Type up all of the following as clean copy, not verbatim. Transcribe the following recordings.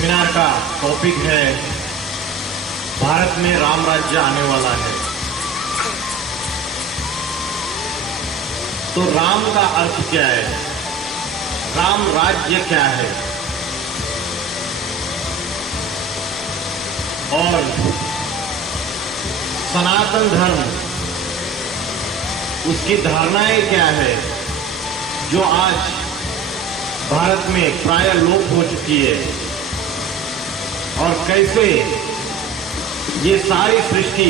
Seminar का topic है भारत में राम राज्य आने वाला है। तो राम का अर्थ क्या है, राम राज्य क्या है और सनातन धर्म उसकी धारणाएं क्या है जो आज भारत में प्राय लोप हो चुकी है, और कैसे ये सारी सृष्टि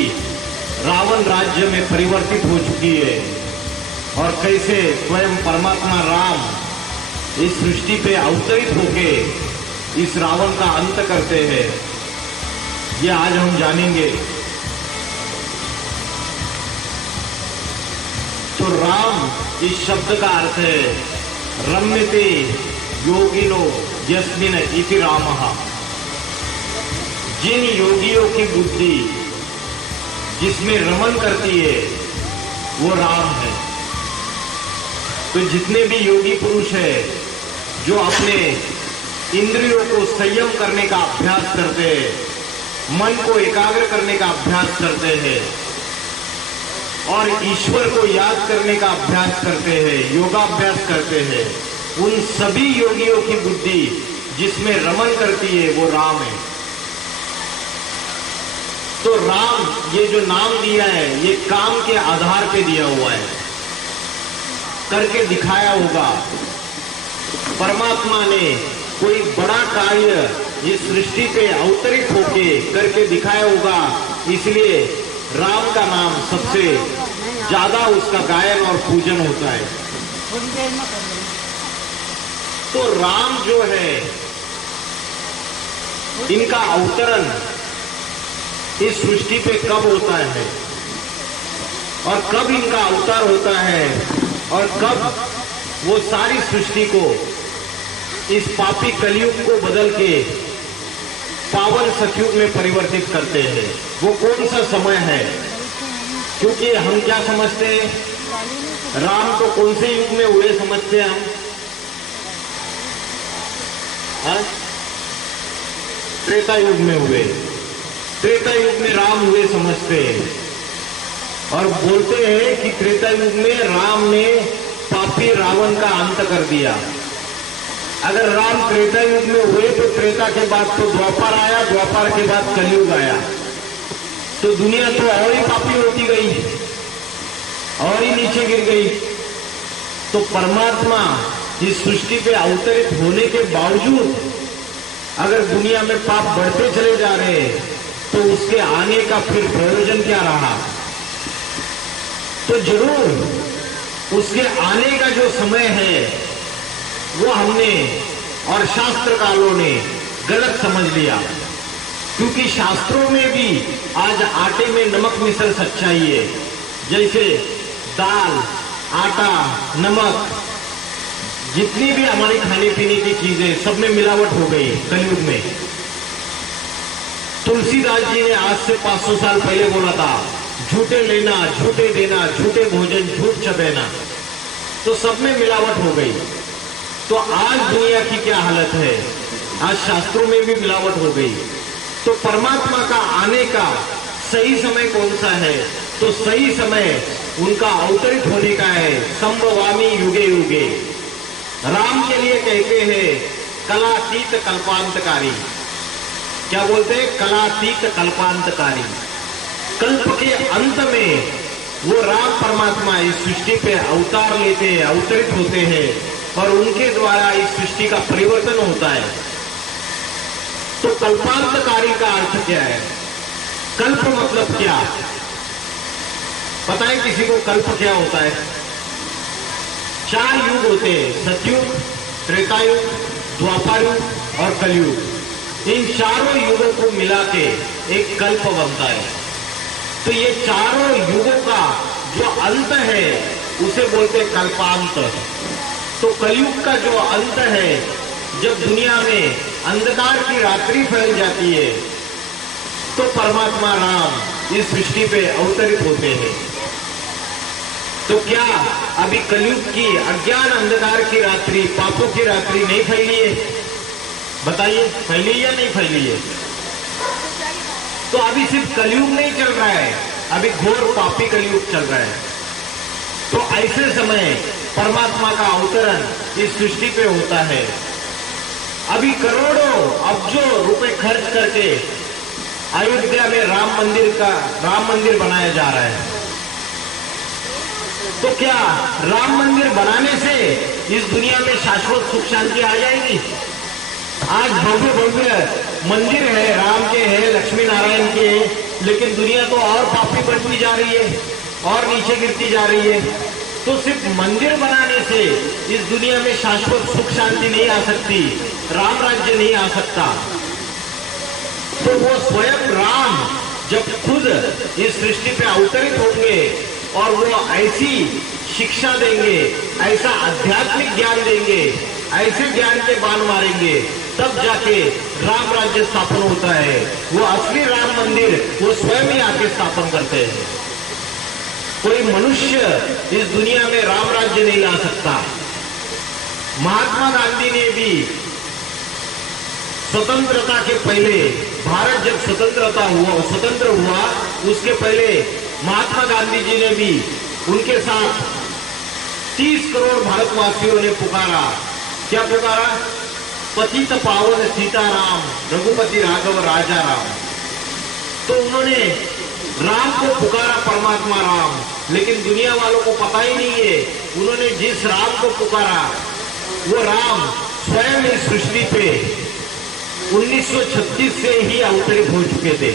रावण राज्य में परिवर्तित हो चुकी है, और कैसे स्वयं परमात्मा राम इस सृष्टि पे अवतरित होके इस रावण का अंत करते हैं, ये आज हम जानेंगे। तो राम इस शब्द का अर्थ है रम्यते योगिनो यस्मिन इति रामः। जिन योगियों की बुद्धि जिसमें रमन करती है वो राम है। तो जितने भी योगी पुरुष है जो अपने इंद्रियों को संयम करने का अभ्यास करते हैं, मन को एकाग्र करने का अभ्यास करते हैं और ईश्वर को याद करने का अभ्यास करते हैं, योगाभ्यास करते हैं, उन सभी योगियों की बुद्धि जिसमें रमन करती है वो राम है। तो राम ये जो नाम दिया है ये काम के आधार पे दिया हुआ है, करके दिखाया होगा। परमात्मा ने कोई बड़ा कार्य इस सृष्टि पे अवतरित होके करके दिखाया होगा, इसलिए राम का नाम सबसे ज्यादा उसका गायन और पूजन होता है। तो राम जो है इनका अवतरण इस सृष्टि पे कब होता है और कब इनका अवतार होता है और कब वो सारी सृष्टि को इस पापी कलयुग को बदल के पावन सतयुग में परिवर्तित करते हैं, वो कौन सा समय है? क्योंकि हम क्या समझते हैं, राम तो कौन से युग में हुए समझते हैं हम? त्रेता युग में हुए, त्रेता युग में राम हुए समझते हैं और बोलते हैं कि त्रेता युग में राम ने पापी रावण का अंत कर दिया। अगर राम त्रेता युग में हुए तो त्रेता के बाद तो द्वापर आया, द्वापर के बाद कलयुग आया, तो दुनिया तो और ही पापी होती गई और ही नीचे गिर गई। तो परमात्मा इस सृष्टि पे अवतरित होने के बावजूद अगर दुनिया में पाप बढ़ते चले जा रहे हैं तो उसके आने का फिर प्रयोजन क्या रहा? तो जरूर उसके आने का जो समय है वो हमने और शास्त्रकारों ने गलत समझ लिया, क्योंकि शास्त्रों में भी आज आटे में नमक मिसल सच्चाई है। जैसे दाल, आटा, नमक, जितनी भी हमारी खाने पीने की चीजें सब में मिलावट हो गई कलयुग में। तुलसीदास जी ने आज से 500 साल पहले बोला था, झूठे लेना, झूठे देना, झूठे भोजन, झूठ चबेना। तो सब में मिलावट हो गई। तो आज दुनिया की क्या हालत है, आज शास्त्रों में भी मिलावट हो गई। तो परमात्मा का आने का सही समय कौन सा है? तो सही समय उनका अवतरित होने का है, संभवामी युगे युगे। राम के लिए कहते हैं कलातीत कल्पांतकारी। क्या बोलते हैं? कलातीत कल्पांतकारी। कल्प के अंत में वो राम परमात्मा इस सृष्टि पे अवतार लेते हैं, अवतरित होते हैं और उनके द्वारा इस सृष्टि का परिवर्तन होता है। तो कल्पांतकारी का अर्थ क्या है? कल्प मतलब क्या? पता है किसी को कल्प क्या होता है? 4 युग होते हैं, सतयुग, त्रेतायुग, द्वापरयुग और कलयुग। इन चारों युगों को मिला के एक कल्प बनता है। तो ये चारों युगों का जो अंत है उसे बोलते हैं कल्पांत। तो कलयुग का जो अंत है, जब दुनिया में अंधकार की रात्रि फैल जाती है तो परमात्मा राम इस सृष्टि पे अवतरित होते हैं। तो क्या अभी कलयुग की अज्ञान अंधकार की रात्रि, पापों की रात्रि नहीं फैली है? बताइए फैली या नहीं फैली है? तो अभी सिर्फ कलयुग नहीं चल रहा है, अभी घोर पापी कलयुग चल रहा है। तो ऐसे समय परमात्मा का अवतरण इस सृष्टि पे होता है। अभी करोड़ों अब्जों रुपए खर्च करके अयोध्या में राम मंदिर बनाया जा रहा है। तो क्या राम मंदिर बनाने से इस दुनिया में शाश्वत सुख शांति आ जाएगी? आज भव्य भव्य मंदिर है, राम के है, लक्ष्मी नारायण के है, लेकिन दुनिया तो और पापी बढ़ती जा रही है और नीचे गिरती जा रही है। तो सिर्फ मंदिर बनाने से इस दुनिया में शाश्वत सुख शांति नहीं आ सकती, राम राज्य नहीं आ सकता। तो वो स्वयं राम जब खुद इस सृष्टि पे अवतरित होंगे और वो ऐसी शिक्षा देंगे, ऐसा आध्यात्मिक ज्ञान देंगे, ऐसे ज्ञान के बाण मारेंगे, तब जाके राम राज्य स्थापन होता है। वो असली राम मंदिर वो स्वयं ही आके स्थापन करते हैं। कोई मनुष्य इस दुनिया में राम राज्य नहीं ला सकता। महात्मा गांधी ने भी स्वतंत्रता के पहले, भारत जब स्वतंत्र हुआ उसके पहले महात्मा गांधी जी ने भी उनके साथ 30 करोड़ भारतवासियों ने पुकारा। क्या पुकारा? पतित पावन सीताराम, रघुपति राघव राजा राम। तो उन्होंने राम को पुकारा, परमात्मा राम, लेकिन दुनिया वालों को पता ही नहीं है उन्होंने जिस राम को पुकारा वो राम स्वयं इस सृष्टि पे 1936 से ही अवतरित हो चुके थे।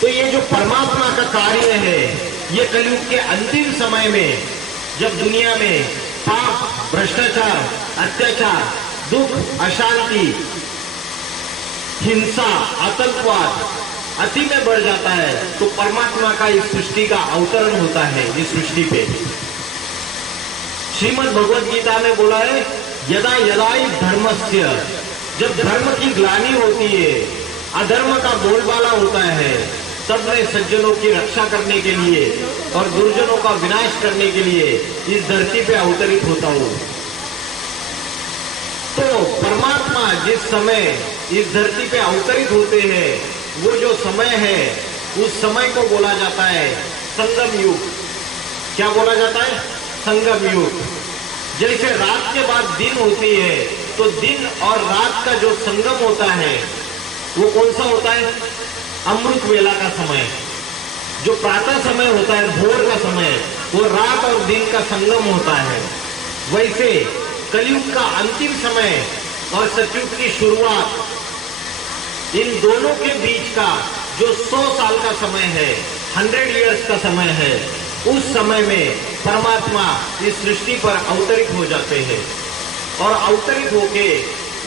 तो ये जो परमात्मा का कार्य है, ये कलयुग के अंतिम समय में जब दुनिया में पाप, भ्रष्टाचार, अत्याचार, दुख, अशांति, हिंसा, आतंकवाद अति में बढ़ जाता है, तो परमात्मा का इस सृष्टि का अवतरण होता है इस सृष्टि पे। श्रीमद् भगवद गीता में बोला है, यदा यदा हि धर्मस्य, जब धर्म की ग्लानि होती है, अधर्म का बोलबाला होता है, तब मैं सज्जनों की रक्षा करने के लिए और दुर्जनों का विनाश करने के लिए इस धरती पे अवतरित होता हूं। तो परमात्मा जिस समय इस धरती पे अवतरित होते हैं, वो जो समय है उस समय को बोला जाता है संगम युग। क्या बोला जाता है? संगम युग। जैसे रात के बाद दिन होती है, तो दिन और रात का जो संगम होता है वो कौन सा होता है? अमृत वेला का समय। जो प्रातः समय होता है, भोर का समय, वो रात और दिन का संगम होता है। वैसे कलयुग का अंतिम समय और सतयुग की शुरुआत, इन दोनों के बीच का जो 100 साल का समय है, 100 इयर्स का समय है, उस समय में परमात्मा इस सृष्टि पर अवतरित हो जाते हैं और अवतरित होके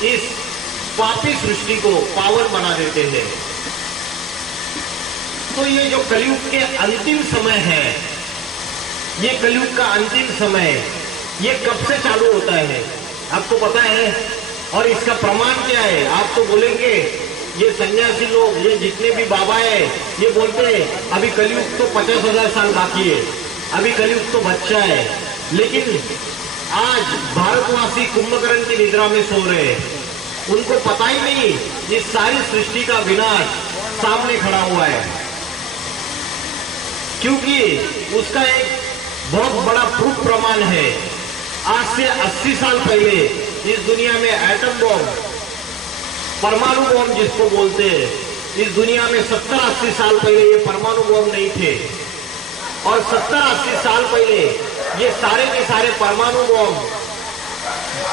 इस पापी सृष्टि को पावन बना देते हैं। तो ये जो कलयुग के अंतिम समय है, ये कलयुग का अंतिम समय ये कब से चालू होता है आपको पता है? और इसका प्रमाण क्या है? आप तो बोलेंगे ये सन्यासी लोग, ये जितने भी बाबा है, ये बोलते हैं अभी कलयुग तो 50,000 साल बाकी है, अभी कलयुग तो बच्चा है। लेकिन आज भारतवासी कुंभकर्ण की निद्रा में सो रहे हैं, उनको पता ही नहीं इस सारी सृष्टि का विनाश सामने खड़ा हुआ है, क्योंकि उसका एक बहुत बड़ा प्रूफ प्रमाण है। आज से 80 साल पहले इस दुनिया में एटम बॉम्ब, परमाणु बॉम्ब जिसको बोलते हैं, इस दुनिया में 70-80 साल पहले ये परमाणु बॉम्ब नहीं थे, और 70-80 साल पहले ये सारे के सारे परमाणु बॉम्ब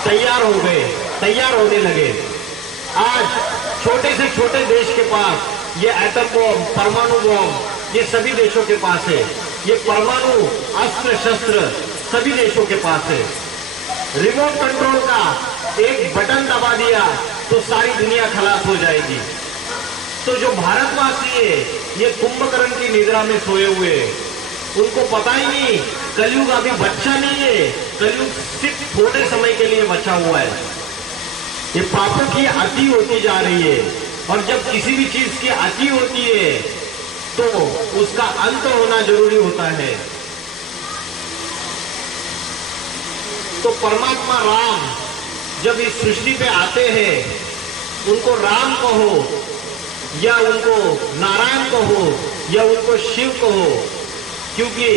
तैयार हो गए, तैयार होने लगे। आज छोटे से छोटे देश के पास ये एटम बॉम्ब, परमाणु बॉम्ब ये सभी देशों के पास है। ये परमाणु अस्त्र शस्त्र सभी देशों के पास है। रिमोट कंट्रोल का एक बटन दबा दिया तो सारी दुनिया खलास हो जाएगी। तो जो भारतवासी है ये कुंभकर्ण की निद्रा में सोए हुए, उनको पता ही नहीं कलयुग अभी बच्चा नहीं है, कलयुग सिर्फ थोड़े समय के लिए बचा हुआ है। ये पापों की अति होती जा रही है, और जब किसी भी चीज की अति होती है तो उसका अंत होना जरूरी होता है। तो परमात्मा राम जब इस सृष्टि पे आते हैं उनको राम कहो या उनको नारायण कहो या उनको शिव कहो, क्योंकि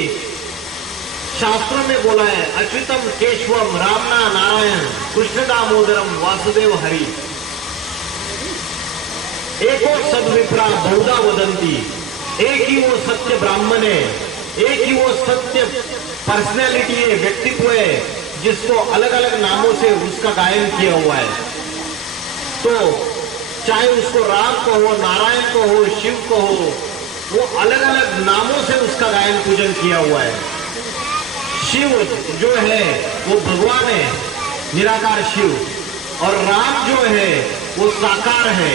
शास्त्रों में बोला है अच्युतम केशवम रामना नारायण कृष्ण दामोदरम वासुदेव हरि। एको सद्विप्रा बहुधा वदंती, एक ही वो सत्य ब्राह्मण है, एक ही वो सत्य पर्सनैलिटी है, व्यक्तित्व है, जिसको अलग अलग नामों से उसका गायन किया हुआ है। तो चाहे उसको राम कहो, नारायण कहो, शिव कहो, वो अलग अलग नामों से उसका गायन पूजन किया हुआ है। शिव जो है वो भगवान है, निराकार शिव, और राम जो है वो साकार है।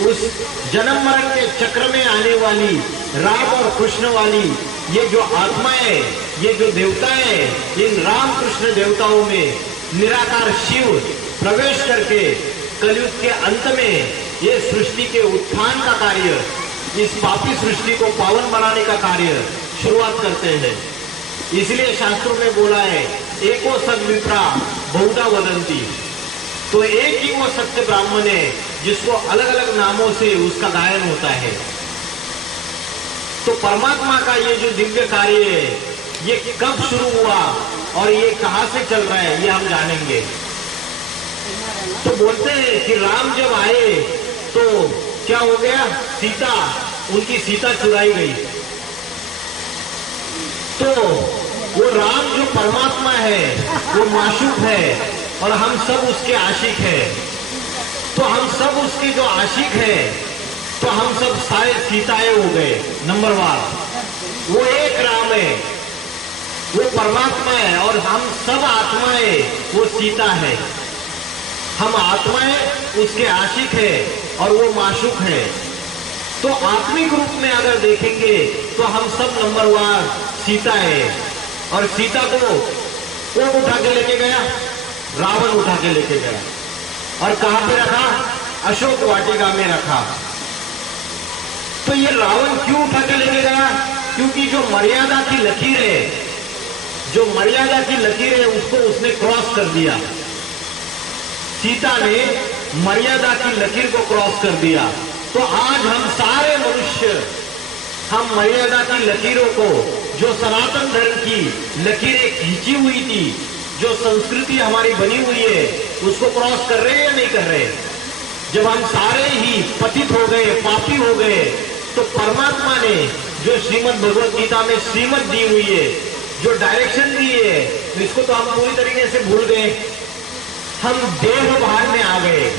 उस जन्म मरण के चक्र में आने वाली राम और कृष्ण वाली ये जो आत्माएं, ये जो देवताएं, इन राम कृष्ण देवताओं में निराकार शिव प्रवेश करके कलयुग के अंत में ये सृष्टि के उत्थान का कार्य, इस पापी सृष्टि को पावन बनाने का कार्य शुरुआत करते हैं। इसलिए शास्त्रों में बोला है एको सद्विप्रा बहुधा वदंती। तो एक ही वो सत्य ब्राह्मण है जिसको अलग अलग नामों से उसका गायन होता है। तो परमात्मा का ये जो दिव्य कार्य है ये कब शुरू हुआ और ये कहां से चल रहा है, ये हम जानेंगे। तो बोलते हैं कि राम जब आए तो क्या हो गया, सीता, उनकी सीता चुराई गई। तो वो राम जो परमात्मा है वो माशूक है और हम सब उसके आशिक हैं। तो हम सब उसके जो आशिक हैं, तो हम सब सारे सीताएं हो गए। नंबर 1, वो एक राम है, वो परमात्मा है, और हम सब आत्माएं वो सीता है। हम आत्माएं उसके आशिक है और वो माशूक है। तो आत्मिक रूप में अगर देखेंगे तो हम सब नंबर 1 सीता है। और सीता को कौन उठा के लेके गया, रावण उठा के लेके गया, और कहां पे रखा, अशोक वाटिका में रखा। तो ये रावण क्यों उठा के लेके गया, क्योंकि जो मर्यादा की लकीर है, जो मर्यादा की लकीर है उसको उसने क्रॉस कर दिया। सीता ने मर्यादा की लकीर को क्रॉस कर दिया। तो आज हम सारे मनुष्य, हम मर्यादा की लकीरों को, जो सनातन धर्म की लकीरें खींची हुई थी, जो संस्कृति हमारी बनी हुई है, उसको क्रॉस कर रहे हैं या नहीं कर रहे? जब हम सारे ही पतित हो गए, पापी हो गए, तो परमात्मा ने जो श्रीमद् भगवद गीता में श्रीमत दी हुई है, जो डायरेक्शन दी है, इसको तो हम पूरी तरीके से भूल गए। हम देह भान में आ गए,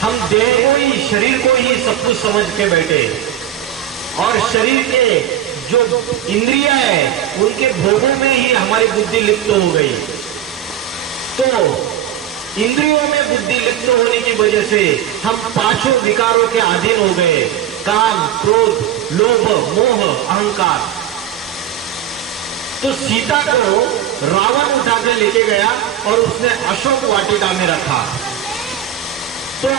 हम देह को ही, शरीर को ही सब कुछ समझ के बैठे, और शरीर के जो इंद्रियां है उनके भोगों में ही हमारी बुद्धि लिप्त हो गई। तो इंद्रियों में बुद्धि लिप्त होने की वजह से हम 5 विकारों के अधीन हो गए, काम, क्रोध, लोभ, मोह, अहंकार। तो सीता को रावण उठा के लेके गया और उसने अशोक वाटिका में रखा। तो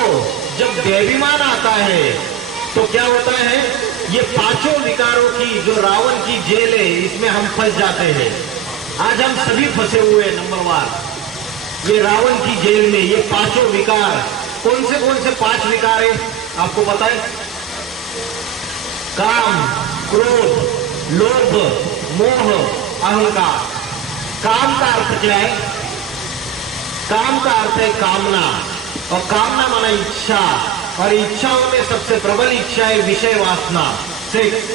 जब देवीमान आता है तो क्या होता है, ये 5 विकारों की जो रावण की जेल है, इसमें हम फंस जाते हैं। आज हम सभी फंसे हुए हैं। नंबर 1, ये रावण की जेल में ये 5 विकार, कौन से 5 विकार है आपको पता है? काम, क्रोध, लोभ, मोह, अहंकार। काम का अर्थ क्या है? काम का अर्थ है कामना, और कामना माना इच्छा, और इच्छाओं में सबसे प्रबल इच्छा है विषय वासना, सेक्स।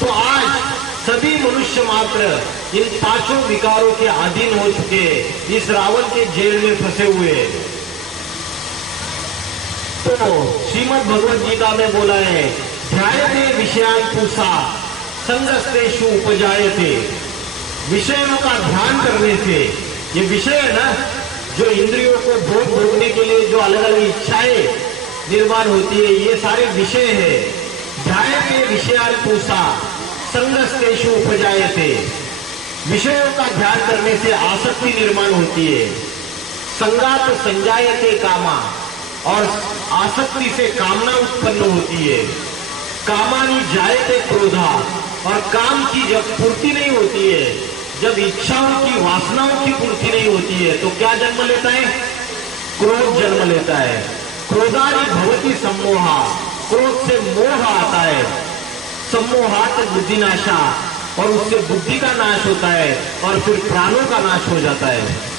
तो आज सभी मनुष्य मात्र इन 5 विकारों के अधीन हो चुके, इस रावण के जेल में फंसे हुए। तो श्रीमद् भगवद गीता में बोला है, ध्यायते विषयान पुरुषा संगस्तेषु उपजायते। विषयों का ध्यान करने से, ये विषय है ना, जो इंद्रियों को भोगने के लिए जो अलग अलग इच्छाएं निर्माण होती है, ये सारे विषय है। ध्यायते विषयान पुरुषा संगस्तेषु उपजायते। विषयों का ध्यान करने से आसक्ति निर्माण होती है। संगात संजायते कामा, और आसक्ति से कामना उत्पन्न होती है। कामानि जायते क्रोधा, और काम की जब पूर्ति नहीं होती है जब इच्छाओं की वासनाओं की पूर्ति नहीं होती है तो क्या जन्म लेता है? क्रोध जन्म लेता है। क्रोधादि भवति सम्मोहा, क्रोध से मोह आता है। सम्मोहात बुद्धिनाशा, और उससे बुद्धि का नाश होता है और फिर प्राणों का नाश हो जाता है।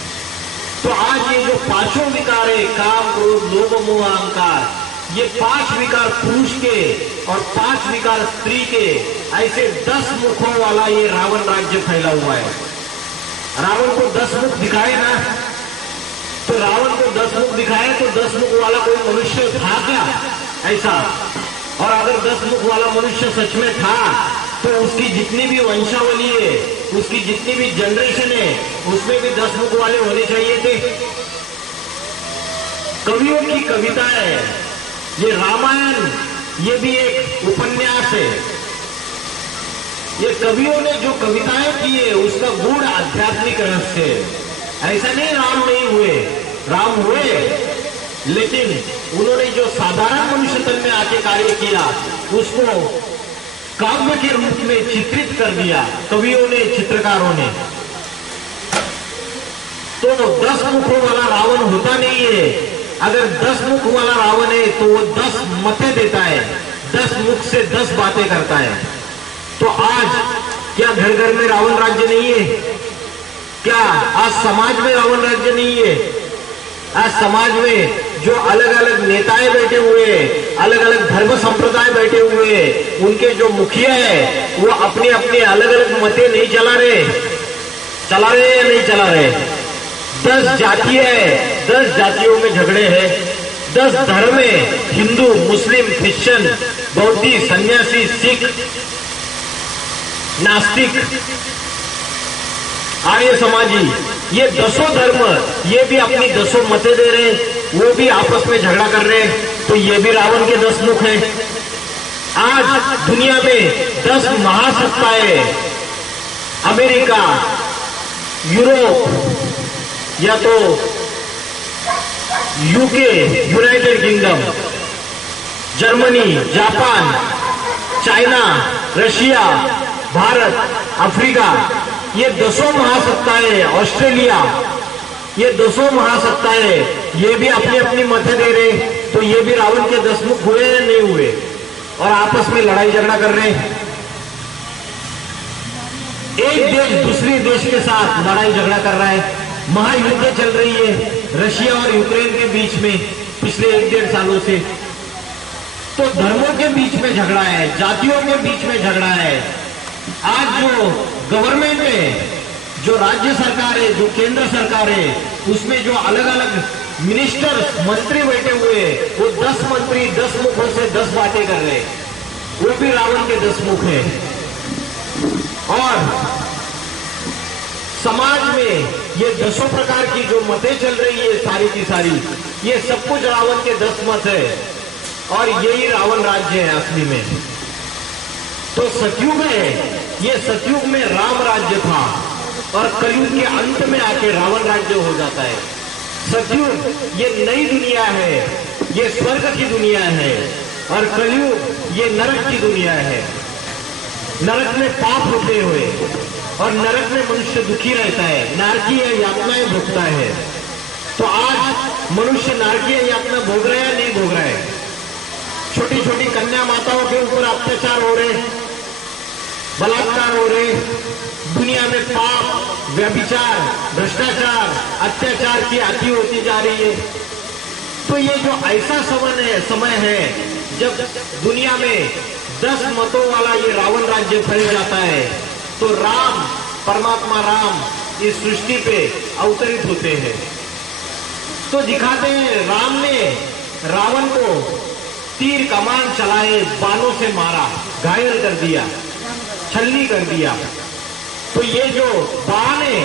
तो आज ये जो पांचों विकार है, काम क्रोध लोभ मोह अहंकार, ये 5 विकार पुरुष के और 5 विकार स्त्री के, ऐसे 10 मुखों वाला ये रावण राज्य फैला हुआ है। रावण को 10 मुख दिखाए ना, तो रावण को 10 मुख दिखाए तो 10 मुख वाला कोई मनुष्य था क्या ऐसा? और अगर 10 मुख वाला मनुष्य सच में था तो उसकी जितनी भी वंशावली है, उसकी जितनी भी जनरेशन है, उसमें भी 10 मुख वाले होने चाहिए थे। कवियों की कविता है ये, रामायण ये भी एक उपन्यास है। ये कवियों ने जो कविताएं की है उसका गूढ़ आध्यात्मिक रहस्य है। ऐसा नहीं राम नहीं हुए, राम हुए, लेकिन उन्होंने जो साधारण मनुष्य तन में आके कार्य किया उसको काव्य के रूप में चित्रित कर दिया कवियों ने, चित्रकारों ने। तो 10 मुखों वाला रावण होता नहीं है। अगर 10 मुख वाला रावण है तो वो 10 मतें देता है, 10 मुख से 10 बातें करता है। तो आज क्या घर घर में रावण राज्य नहीं है? क्या आज समाज में रावण राज्य नहीं है? आज समाज में जो अलग अलग नेताएं बैठे हुए, अलग अलग धर्म संप्रदाय बैठे हुए, उनके जो मुखिया है वो अपने अपने अलग अलग मतें नहीं चला रहे या नहीं चला रहे। 10 जाति है, 10 जातियों में झगड़े हैं। 10 धर्म है, हिंदू मुस्लिम क्रिश्चियन बौद्धी सन्यासी सिख नास्तिक आर्य समाजी, ये 10 धर्म ये भी अपनी 10 मतें दे रहे, वो भी आपस में झगड़ा कर रहे। तो ये भी रावण के 10 मुख हैं। आज दुनिया में 10 महासत्ताएं, अमेरिका, यूरोप या तो UK United kingdom, Germany, Japan, China, Russia, Bharat, Africa, ये 10 महासत्ताएं, ऑस्ट्रेलिया, ये 10 महासत्ताएं ये भी अपनी अपनी मतें दे रहे। तो ये भी रावण के 10 मुख हुए या नहीं हुए? और आपस में लड़ाई झगड़ा कर रहे हैं। एक देश दूसरे देश के साथ लड़ाई झगड़ा कर रहा है। महायुद्ध चल रही है रशिया और यूक्रेन के बीच में पिछले 1-1.5 सालों से। तो धर्मों के बीच में झगड़ा है, जातियों के बीच में झगड़ा है। आज जो गवर्नमेंट है, जो राज्य सरकार है, जो केंद्र सरकार है, उसमें जो अलग अलग मिनिस्टर मंत्री बैठे हुए, वो 10 मंत्री 10 मुखों से 10 बातें कर रहे, वो भी रावण के 10 मुख है। और समाज में ये 10 प्रकार की जो मतें चल रही है सारी की सारी, ये सब कुछ रावण के 10 मत है। और यही रावण राज्य है असली में। तो सतयुग है, ये सतयुग में राम राज्य था और कलयुग के अंत में आके रावण राज्य हो जाता है। सतयुग ये नई दुनिया है, ये स्वर्ग की दुनिया है, और कलयुग ये नरक की दुनिया है। नरक में पाप होते हुए और नरक में मनुष्य दुखी रहता है, नारकीय यातनाएं भोगता है। तो आज मनुष्य नारकीय यातना भोग रहा है नहीं भोग रहा है? छोटी छोटी कन्या माताओं के ऊपर अत्याचार हो रहे, बलात्कार हो रहे, दुनिया में पाप व्यभिचार भ्रष्टाचार अत्याचार की अति होती जा रही है। तो ये जो ऐसा समय है जब दुनिया में 10 मतों वाला ये रावण राज्य फैल जाता है, तो राम परमात्मा राम इस सृष्टि पे अवतरित होते हैं। तो दिखाते हैं राम ने रावण को तीर कमान चलाए, बाणों से मारा, घायल कर दिया, छलनी कर दिया। तो ये जो बाण है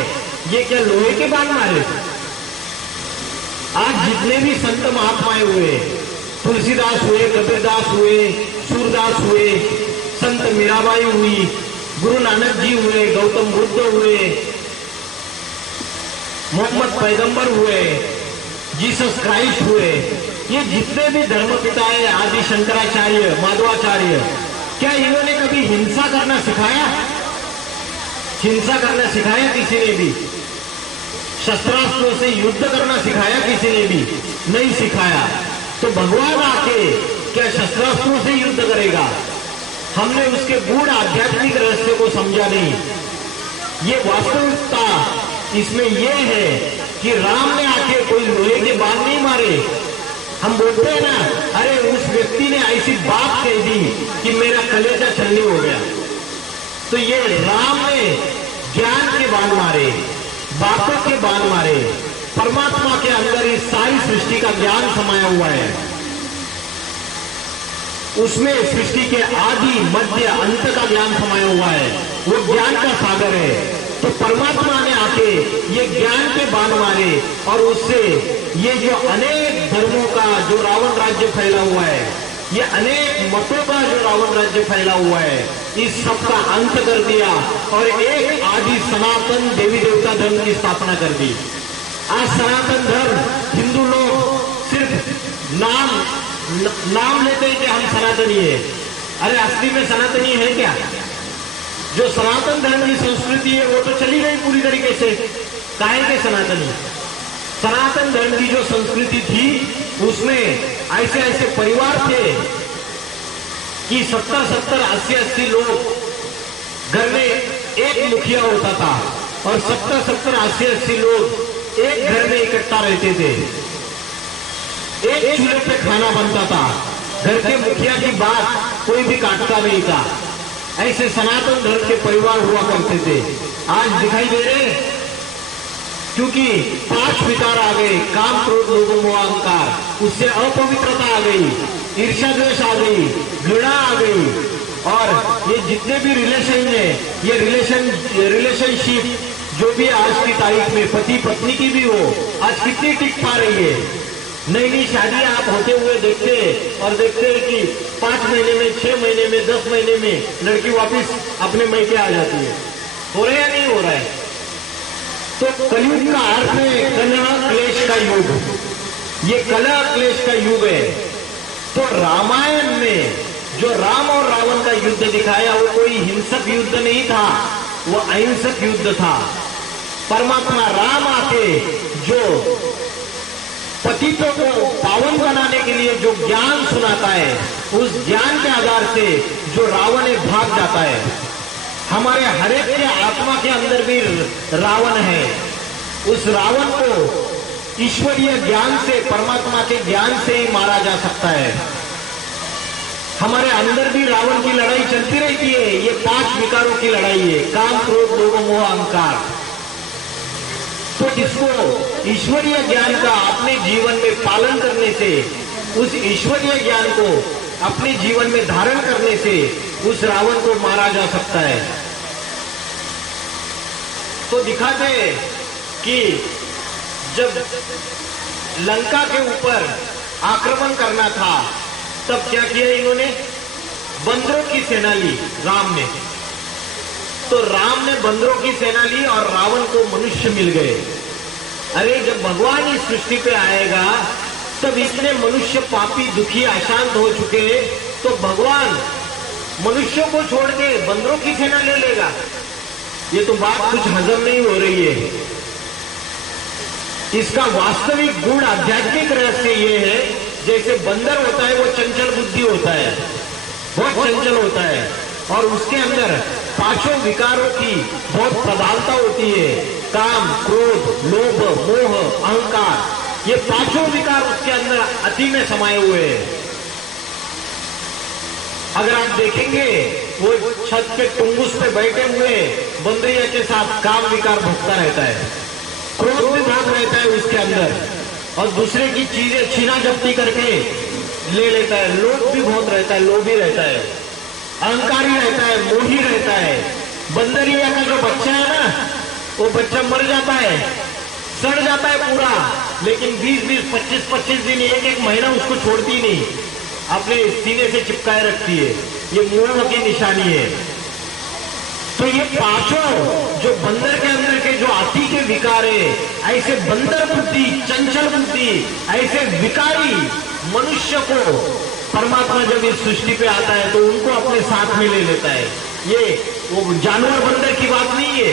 ये क्या लोहे के बाण मारे? आज जितने भी संत महात्माएं हुए, तुलसीदास हुए, कबीरदास हुए, सूरदास हुए, संत मीराबाई हुई, गुरु नानक जी हुए, गौतम बुद्ध हुए, मोहम्मद पैगंबर हुए, जीसस क्राइस्ट हुए, ये जितने भी धर्म पिता है, आदि शंकराचार्य, माधवाचार्य, क्या इन्होंने कभी हिंसा करना सिखाया? हिंसा करना सिखाया किसी ने भी? शस्त्रास्त्रों से युद्ध करना सिखाया किसी ने भी? नहीं सिखाया। तो भगवान आके क्या शस्त्रास्त्रों से युद्ध करेगा? हमने उसके गूढ़ आध्यात्मिक रहस्य को समझा नहीं। ये वास्तविकता इसमें यह है कि राम ने आके कोई लोहे के बाण नहीं मारे। हम बोलते हैं ना, अरे उस व्यक्ति ने ऐसी बात कह दी कि मेरा कलेजा छलनी हो गया। तो ये राम ने ज्ञान के बाण मारे, बातों के बाण मारे। परमात्मा के अंदर इस सारी सृष्टि का ज्ञान समाया हुआ है। उसमें सृष्टि के आदि मध्य अंत का ज्ञान समाया हुआ है। वो ज्ञान का सागर है। तो परमात्मा ने आके ये ज्ञान के बाण मारे और उससे ये जो अनेक धर्मों का जो रावण राज्य फैला हुआ है, ये अनेक मतों का जो रावण राज्य फैला हुआ है, इस सब का अंत कर दिया और एक आदि सनातन देवी देवता धर्म की स्थापना कर दी। आज सनातन धर्म हिंदू लोग सिर्फ नाम लेते हैं कि हम सनातनी है। अरे असली में सनातनी है क्या? जो सनातन धर्म की संस्कृति है वो तो चली गई पूरी तरीके से। काहे के सनातनी? सनातन धर्म की जो संस्कृति थी उसमें ऐसे ऐसे परिवार थे कि 70-70, 80-80 लोग घर में एक मुखिया होता था और 70-70, 80-80 लोग एक घर में इकट्ठा रहते थे। एक चूल्हे पे खाना बनता था। घर के मुखिया की बात कोई भी काटता नहीं था। ऐसे सनातन धर्म के परिवार हुआ करते थे। आज दिखाई दे रहे, क्योंकि 5 विकार आ गए, काम, क्रोध, लोभ, मोह, अहंकार। उससे अपवित्रता आ गई, ईर्ष्या द्वेष आ गई, घृणा आ गई। और ये जितने भी रिलेशन है, ये रिलेशनशिप जो भी आज की तारीख में पति पत्नी की भी हो, आज कितनी टिक पा रही है? नई शादियां आप होते हुए देखते हैं और देखते हैं कि 5 महीने में, 6 महीने में, 10 महीने में लड़की वापस अपने मैके आ जाती है। हो रहा है या नहीं हो रहा है? तो कलयुग का अर्थ है कलह क्लेश का युग। ये कलह क्लेश का युग है। तो रामायण में जो राम और रावण का युद्ध दिखाया वो कोई हिंसक युद्ध नहीं था, वो अहिंसक युद्ध था। परमात्मा राम आके जो पतितों को पावन बनाने के लिए जो ज्ञान सुनाता है, उस ज्ञान के आधार से जो रावण है भाग जाता है। हमारे हरेक के आत्मा के अंदर भी रावण है। उस रावण को ईश्वरीय ज्ञान से, परमात्मा के ज्ञान से ही मारा जा सकता है। हमारे अंदर भी रावण की लड़ाई चलती रहती है। ये 5 विकारों की लड़ाई है, काम, क्रोध, लोभ, मोह, अहंकार। तो इसको ईश्वरीय ज्ञान का अपने जीवन में पालन करने से, उस ईश्वरीय ज्ञान को अपने जीवन में धारण करने से उस रावण को मारा जा सकता है। तो दिखाते हैं कि जब लंका के ऊपर आक्रमण करना था तब क्या किया इन्होंने? बंदरों की सेना ली राम ने। तो राम ने बंदरों की सेना ली और रावण को मनुष्य मिल गए। अरे जब भगवान इस सृष्टि पे आएगा तब इतने मनुष्य पापी, दुखी, अशांत हो चुके, तो भगवान मनुष्यों को छोड़ के बंदरों की सेना ले लेगा? ये तो बात कुछ हजम नहीं हो रही है। इसका वास्तविक गुण आध्यात्मिक रहस्य ये है, जैसे बंदर होता है वो चंचल बुद्धि होता है, बहुत चंचल होता है और उसके अंदर 5 विकारों की बहुत प्रधानता होती है। काम, क्रोध, लोभ, मोह, अहंकार, ये 5 विकार उसके अंदर अति में समाये हुए हैं। अगर आप देखेंगे वो छत पे टुंगुस पे बैठे हुए बंदरिया के साथ काम विकार भोगता रहता है, क्रोध भी बहुत रहता है उसके अंदर और दूसरे की चीजें छीना जब्ती करके ले लेता है। लोभ भी बहुत रहता है, लोभी रहता है, अहंकारी रहता है, मोही रहता है। बंदरिया का जो बच्चा है ना, वो बच्चा मर जाता है, सड़ जाता है पूरा, लेकिन 20-20, 25-25 दिन, 1-1 महीना उसको छोड़ती नहीं, अपने सीने से चिपकाए रखती है। ये मोह की निशानी है। तो ये 5 जो बंदर के अंदर के जो अति के विकार है, ऐसे बंदर बुद्धि, चंचल बुद्धि, ऐसे विकारी मनुष्य को परमात्मा जब इस सृष्टि पे आता है तो उनको अपने साथ में ले लेता है। ये वो जानवर बंदर की बात नहीं है।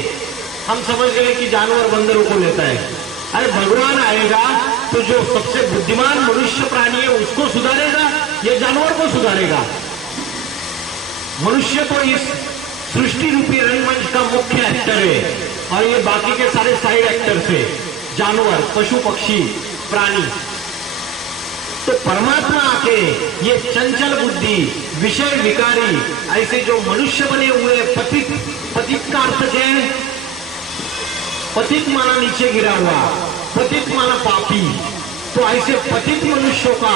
हम समझ गए कि जानवर बंदरों को लेता है। अरे भगवान आएगा तो जो सबसे बुद्धिमान मनुष्य प्राणी है उसको सुधारेगा या जानवर को सुधारेगा? मनुष्य तो इस सृष्टि रूपी रंगमंच का मुख्य एक्टर है और ये बाकी के सारे साइड एक्टर्स है, जानवर, पशु, पक्षी, प्राणी। तो परमात्मा आके ये चंचल बुद्धि, विषय विकारी ऐसे जो मनुष्य बने हुए पतित, पतित का अर्थ क्या है? पतित माना नीचे गिरा हुआ, पतित माना पापी। तो ऐसे पतित मनुष्यों का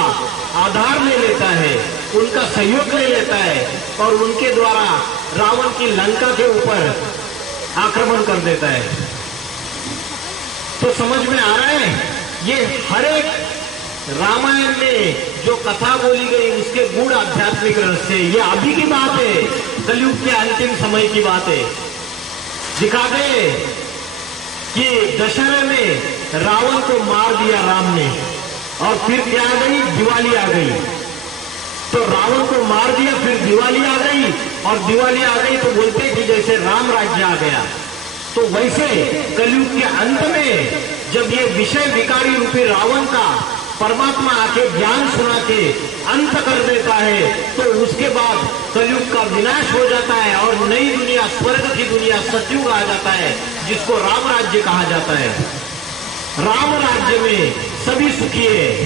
आधार ले लेता है, उनका सहयोग ले लेता है और उनके द्वारा रावण की लंका के ऊपर आक्रमण कर देता है। तो समझ में आ रहा है, ये हर एक रामायण में जो कथा बोली गई उसके गूढ़ आध्यात्मिक रहस्य, ये अभी की बात है, कलयुग के अंतिम समय की बात है। दिखा दे कि दशहरे में रावण को मार दिया राम ने और फिर क्या आ गई? दिवाली आ गई। तो रावण को मार दिया, फिर दिवाली आ गई और दिवाली आ गई तो बोलते कि जैसे राम राज्य आ गया। तो वैसे कलयुग के अंत में जब ये विषय विकारी रूपी रावण का परमात्मा आके ज्ञान सुना के अंत कर देता है तो उसके बाद कलयुग का विनाश हो जाता है और नई दुनिया, स्वर्ग की दुनिया, सतयुग आ जाता है जिसको राम राज्य कहा जाता है। राम राज्य में सभी सुखी है,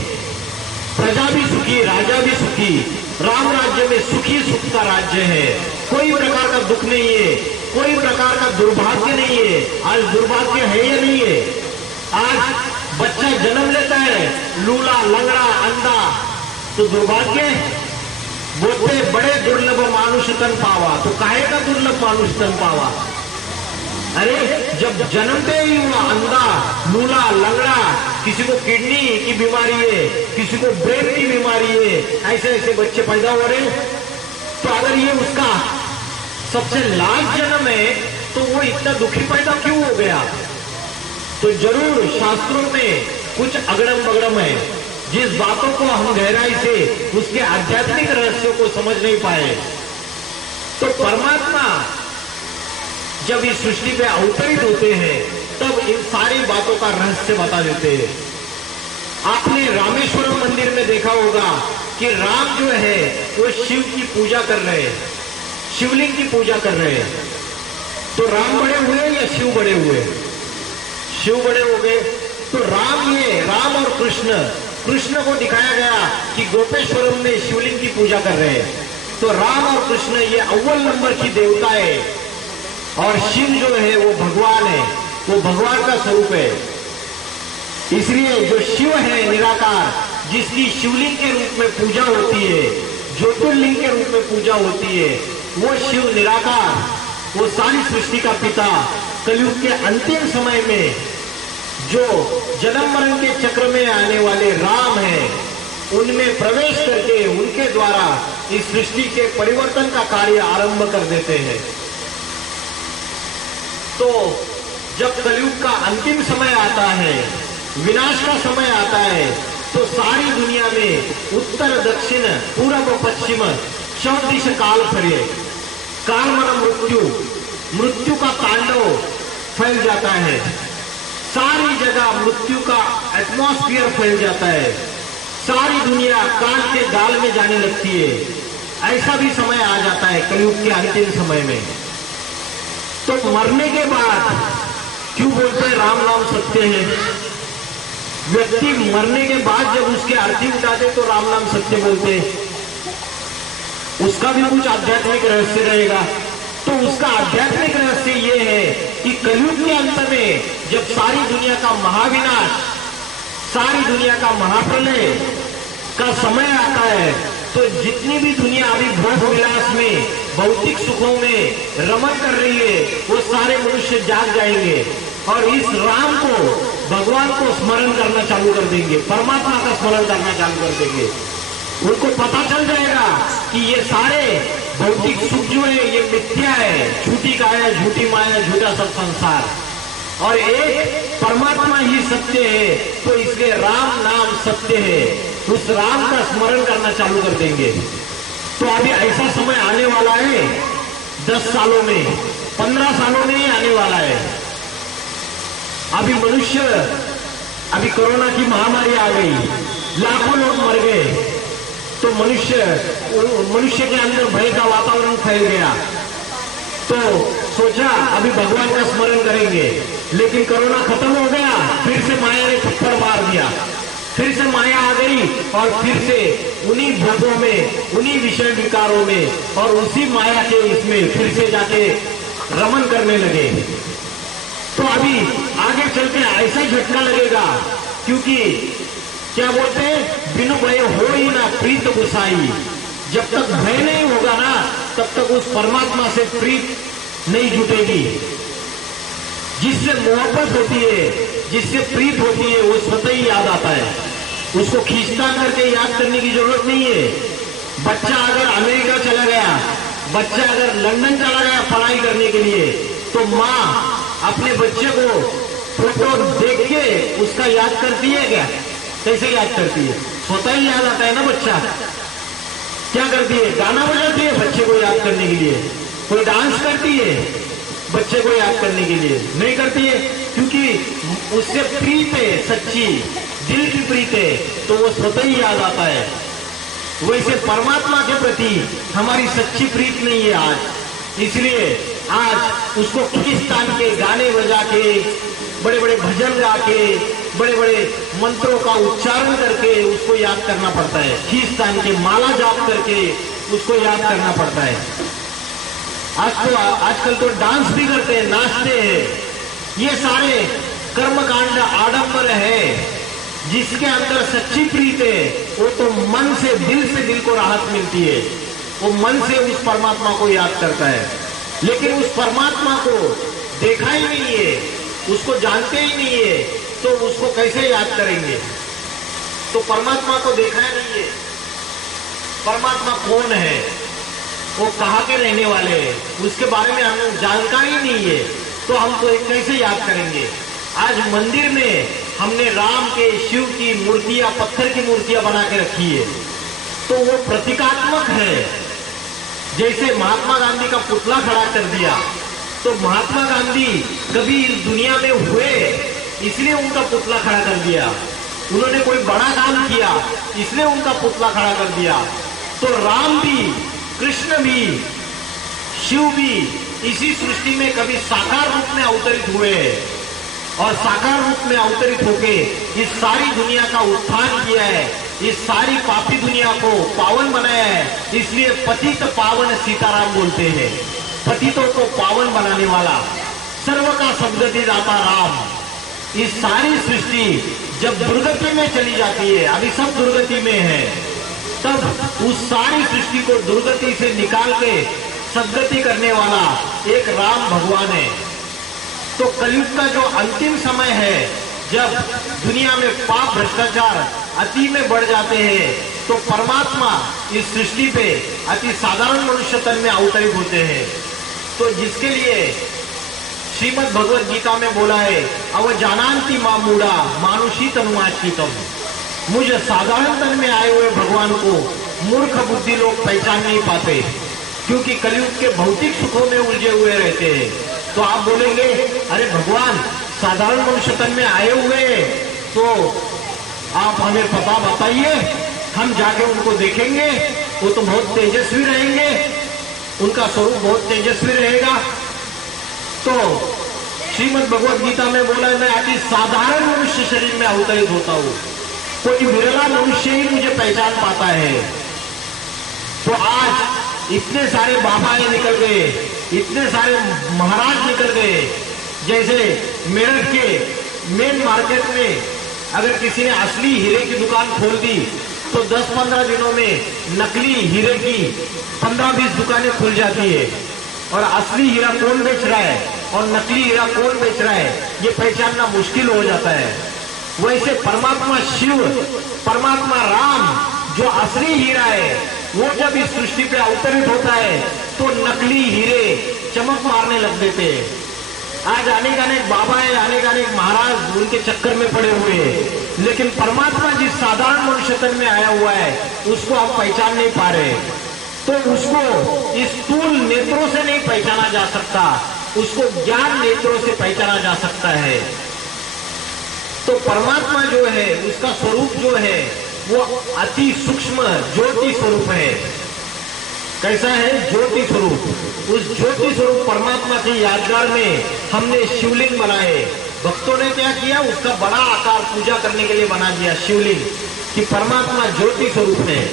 प्रजा भी सुखी, राजा भी सुखी। राम राज्य में सुखी सुख का राज्य है, कोई प्रकार का दुख नहीं है, कोई प्रकार का दुर्भाग्य नहीं है। आज दुर्भाग्य है या नहीं है? आज बच्चा जन्म लेता है लूला, लंगड़ा, अंधा, तो दुर्भाग्य। बोलते बड़े दुर्लभ मानुष तन पावा, तो काहे का दुर्लभ मानुष तन पावा? अरे जब जन्मते ही हुआ अंधा, लूला, लंगड़ा, किसी को किडनी की बीमारी है, किसी को ब्रेन की बीमारी है, ऐसे ऐसे बच्चे पैदा हो रहे। तो अगर ये उसका सबसे लास्ट जन्म है तो वो इतना दुखी पैदा क्यों हो गया? तो जरूर शास्त्रों में कुछ अगड़म बगड़म है, जिस बातों को हम गहराई से उसके आध्यात्मिक रहस्यों को समझ नहीं पाए। तो परमात्मा जब इस सृष्टि पे अवतरित होते हैं तब इन सारी बातों का रहस्य बता देते हैं। आपने रामेश्वरम मंदिर में देखा होगा कि राम जो है वो शिव की पूजा कर रहे हैं, शिवलिंग की पूजा कर रहे हैं। तो राम बड़े हुए या शिव बड़े हुए? शिव बड़े हो गए। तो राम और कृष्ण को दिखाया गया कि गोपेश्वरम में शिवलिंग की पूजा कर रहे हैं। तो राम और कृष्ण ये अव्वल नंबर की देवता है और शिव जो है वो भगवान है, वो भगवान का स्वरूप है। इसलिए जो शिव है निराकार, जिसकी शिवलिंग के रूप में पूजा होती है, ज्योतिर्लिंग के रूप में पूजा होती है, वो शिव निराकार, वो सारी सृष्टि का पिता, कलयुग के अंतिम समय में जो जन्म मरण के चक्र में आने वाले राम हैं, उनमें प्रवेश करके उनके द्वारा इस सृष्टि के परिवर्तन का कार्य आरंभ कर देते हैं। तो जब कलयुग का अंतिम समय आता है, विनाश का समय आता है, तो सारी दुनिया में उत्तर दक्षिण पूर्व पश्चिम चौदिश काल फरे, काल मन मृत्यु का तांडव फैल जाता है। सारी जगह मृत्यु का एटमॉस्फेयर फैल जाता है, सारी दुनिया काल के गाल में जाने लगती है। ऐसा भी समय आ जाता है कलयुग के अंतिम समय में। तो मरने के बाद क्यों बोलते हैं राम नाम सत्य है? व्यक्ति मरने के बाद जब उसके आरती उठाते तो राम नाम सत्य बोलते, उसका भी कुछ आध्यात्मिक रहस्य रहेगा। तो उसका आध्यात्मिक रहस्य ये है कि कलयुग के अंत में जब सारी दुनिया का महाविनाश, सारी दुनिया का महाप्रलय का समय आता है, तो जितनी भी दुनिया अभी भोग विलास में, भौतिक सुखों में रमन कर रही है, वो सारे मनुष्य जाग जाएंगे और इस राम को, भगवान को स्मरण करना चालू कर देंगे, परमात्मा का स्मरण करना चालू कर देंगे। उनको पता चल जाएगा कि ये सारे भौतिक सुख जो है ये मिथ्या है, झूठी काया, झूठी माया, झूठा सब संसार, और एक परमात्मा ही सत्य है। तो इसलिए राम नाम सत्य है, उस राम का स्मरण करना चालू कर देंगे। तो अभी ऐसा समय आने वाला है 10 सालों में, 15 सालों में ही आने वाला है। अभी अभी कोरोना की महामारी आ गई, लाखों लोग मर गए, तो मनुष्य के अंदर भय का वातावरण फैल गया। तो सोचा अभी भगवान का स्मरण करेंगे, लेकिन कोरोना खत्म हो गया, फिर से माया ने थप्पड़ मार दिया, फिर से माया आ गई और फिर से उन्हीं भोगों में, उन्हीं विषय विकारों में और उसी माया के इसमें फिर से जाके रमन करने लगे। तो अभी आगे चल के ऐसा झटका लगेगा, क्योंकि क्या बोलते हैं, बिनु भय हो ही ना प्रीत गुसाई। जब तक भय नहीं होगा ना, तब तक उस परमात्मा से प्रीत नहीं जुटेगी। जिससे मोहब्बत होती है, जिससे प्रीत होती है, वो स्वतः ही याद आता है। उसको खींचतान करके याद करने की जरूरत नहीं है। बच्चा अगर अमेरिका चला गया, बच्चा अगर लंदन चला गया पढ़ाई करने के लिए, तो माँ अपने बच्चे को फोटो देख के उसका याद करती है क्या? कैसे याद करती है? स्वतः ही याद आता है ना बच्चा। क्या करती है? गाना बजाती है बच्चे को याद करने के लिए। कोई डांस करती है बच्चे को याद करने के लिए? नहीं करती है, क्योंकि उससे प्रीत है, सच्ची दिल की प्रीत है, तो वो स्वतः ही याद आता है। वैसे परमात्मा के प्रति हमारी सच्ची प्रीत नहीं है आज, इसलिए आज उसको खींचतान के गाने बजा के, बड़े बड़े भजन गा के, बड़े बड़े मंत्रों का उच्चारण करके उसको याद करना पड़ता है। खींचतान के माला जाप करके उसको याद करना पड़ता है। आजकल तो डांस भी करते हैं, नाचते हैं। ये सारे कर्मकांड आडंबर है। जिसके अंदर सच्ची प्रीत है, वो तो मन से दिल को राहत मिलती है। वो मन से उस परमात्मा को याद करता है। लेकिन उस परमात्मा को देखा ही नहीं है, उसको जानते ही नहीं है, तो उसको कैसे याद करेंगे? तो परमात्मा को देखा ही नहीं है। परमात्मा कौन है, वो कहाँ के रहने वाले हैं, उसके बारे में हमें जानकारी नहीं है, तो हम तो कैसे याद करेंगे? आज मंदिर में हमने राम के, शिव की मूर्तियां, पत्थर की मूर्तियां बना के रखी है, तो वो प्रतीकात्मक है। जैसे महात्मा गांधी का पुतला खड़ा कर दिया, तो महात्मा गांधी कभी इस दुनिया में हुए, इसलिए उनका पुतला खड़ा कर दिया। उन्होंने कोई बड़ा काम किया, इसलिए उनका पुतला खड़ा कर दिया। तो राम भी, कृष्ण भी, शिव भी इसी सृष्टि में कभी साकार रूप में अवतरित हुए और साकार रूप में अवतरित होके इस सारी दुनिया का उत्थान किया है, इस सारी पापी दुनिया को पावन बनाया है। इसलिए पतित पावन सीताराम बोलते हैं। पतितों को पावन बनाने वाला, सर्व का सद्गति दाता राम। इस सारी सृष्टि जब दुर्गति में चली जाती है, अभी सब दुर्गति में है, तब उस सारी सृष्टि को दुर्गति से निकाल के सद्गति करने वाला एक राम भगवान है। तो कलयुग का जो अंतिम समय है, जब दुनिया में पाप भ्रष्टाचार अति में बढ़ जाते हैं, तो परमात्मा इस सृष्टि पे अति साधारण मनुष्य तन में अवतरित होते हैं। तो जिसके लिए श्रीमद् भगवद गीता में बोला है, अवजानान्ति मां मूढ़ा मानुषी तनुमाश्रितम। मुझ साधारण तन में आए हुए भगवान को मूर्ख बुद्धि लोग पहचान नहीं पाते, क्योंकि कलयुग के भौतिक सुखों में उलझे हुए रहते हैं। तो आप बोलेंगे, अरे भगवान साधारण मनुष्य तन में आए हुए हैं, तो आप हमें पता बताइए, हम जाके उनको देखेंगे, वो तो बहुत तेजस्वी रहेंगे, उनका स्वरूप बहुत तेजस्वी रहेगा। तो श्रीमद् भगवद गीता में बोला है, मैं अति साधारण मनुष्य शरीर में अवतरित होता हूँ, कोई विरला मनुष्य ही मुझे पहचान पाता है। तो आज इतने सारे बाबाएं निकल गए, इतने सारे महाराज निकल गए। जैसे मेरठ के मेन मार्केट में अगर किसी ने असली हीरे की दुकान खोल दी, तो 10-15 दिनों में नकली हीरे की 15-20 दुकानें खुल जाती है। और असली हीरा कौन बेच रहा है और नकली हीरा कौन बेच रहा है, ये पहचानना मुश्किल हो जाता है। वैसे परमात्मा शिव, परमात्मा राम जो असली हीरा है, वो जब इस सृष्टि पे अवतरित होता है, तो नकली हीरे चमक मारने लग देते हैं। आज अनेक अनेक बाबा है, अनेक अनेक महाराज उनके चक्कर में पड़े हुए हैं, लेकिन परमात्मा जिस साधारण मनुष्य तन में आया हुआ है, उसको आप पहचान नहीं पा रहे। तो उसको स्थूल नेत्रों से नहीं पहचाना जा सकता, उसको ज्ञान नेत्रों से पहचाना जा सकता है। तो परमात्मा जो है उसका स्वरूप जो है वो अति सूक्ष्म ज्योति स्वरूप है। कैसा है? ज्योति स्वरूप। उस ज्योति स्वरूप परमात्मा की यादगार में हमने शिवलिंग बनाए। भक्तों ने क्या किया, उसका बड़ा आकार पूजा करने के लिए बना दिया शिवलिंग, कि परमात्मा ज्योति स्वरूप है।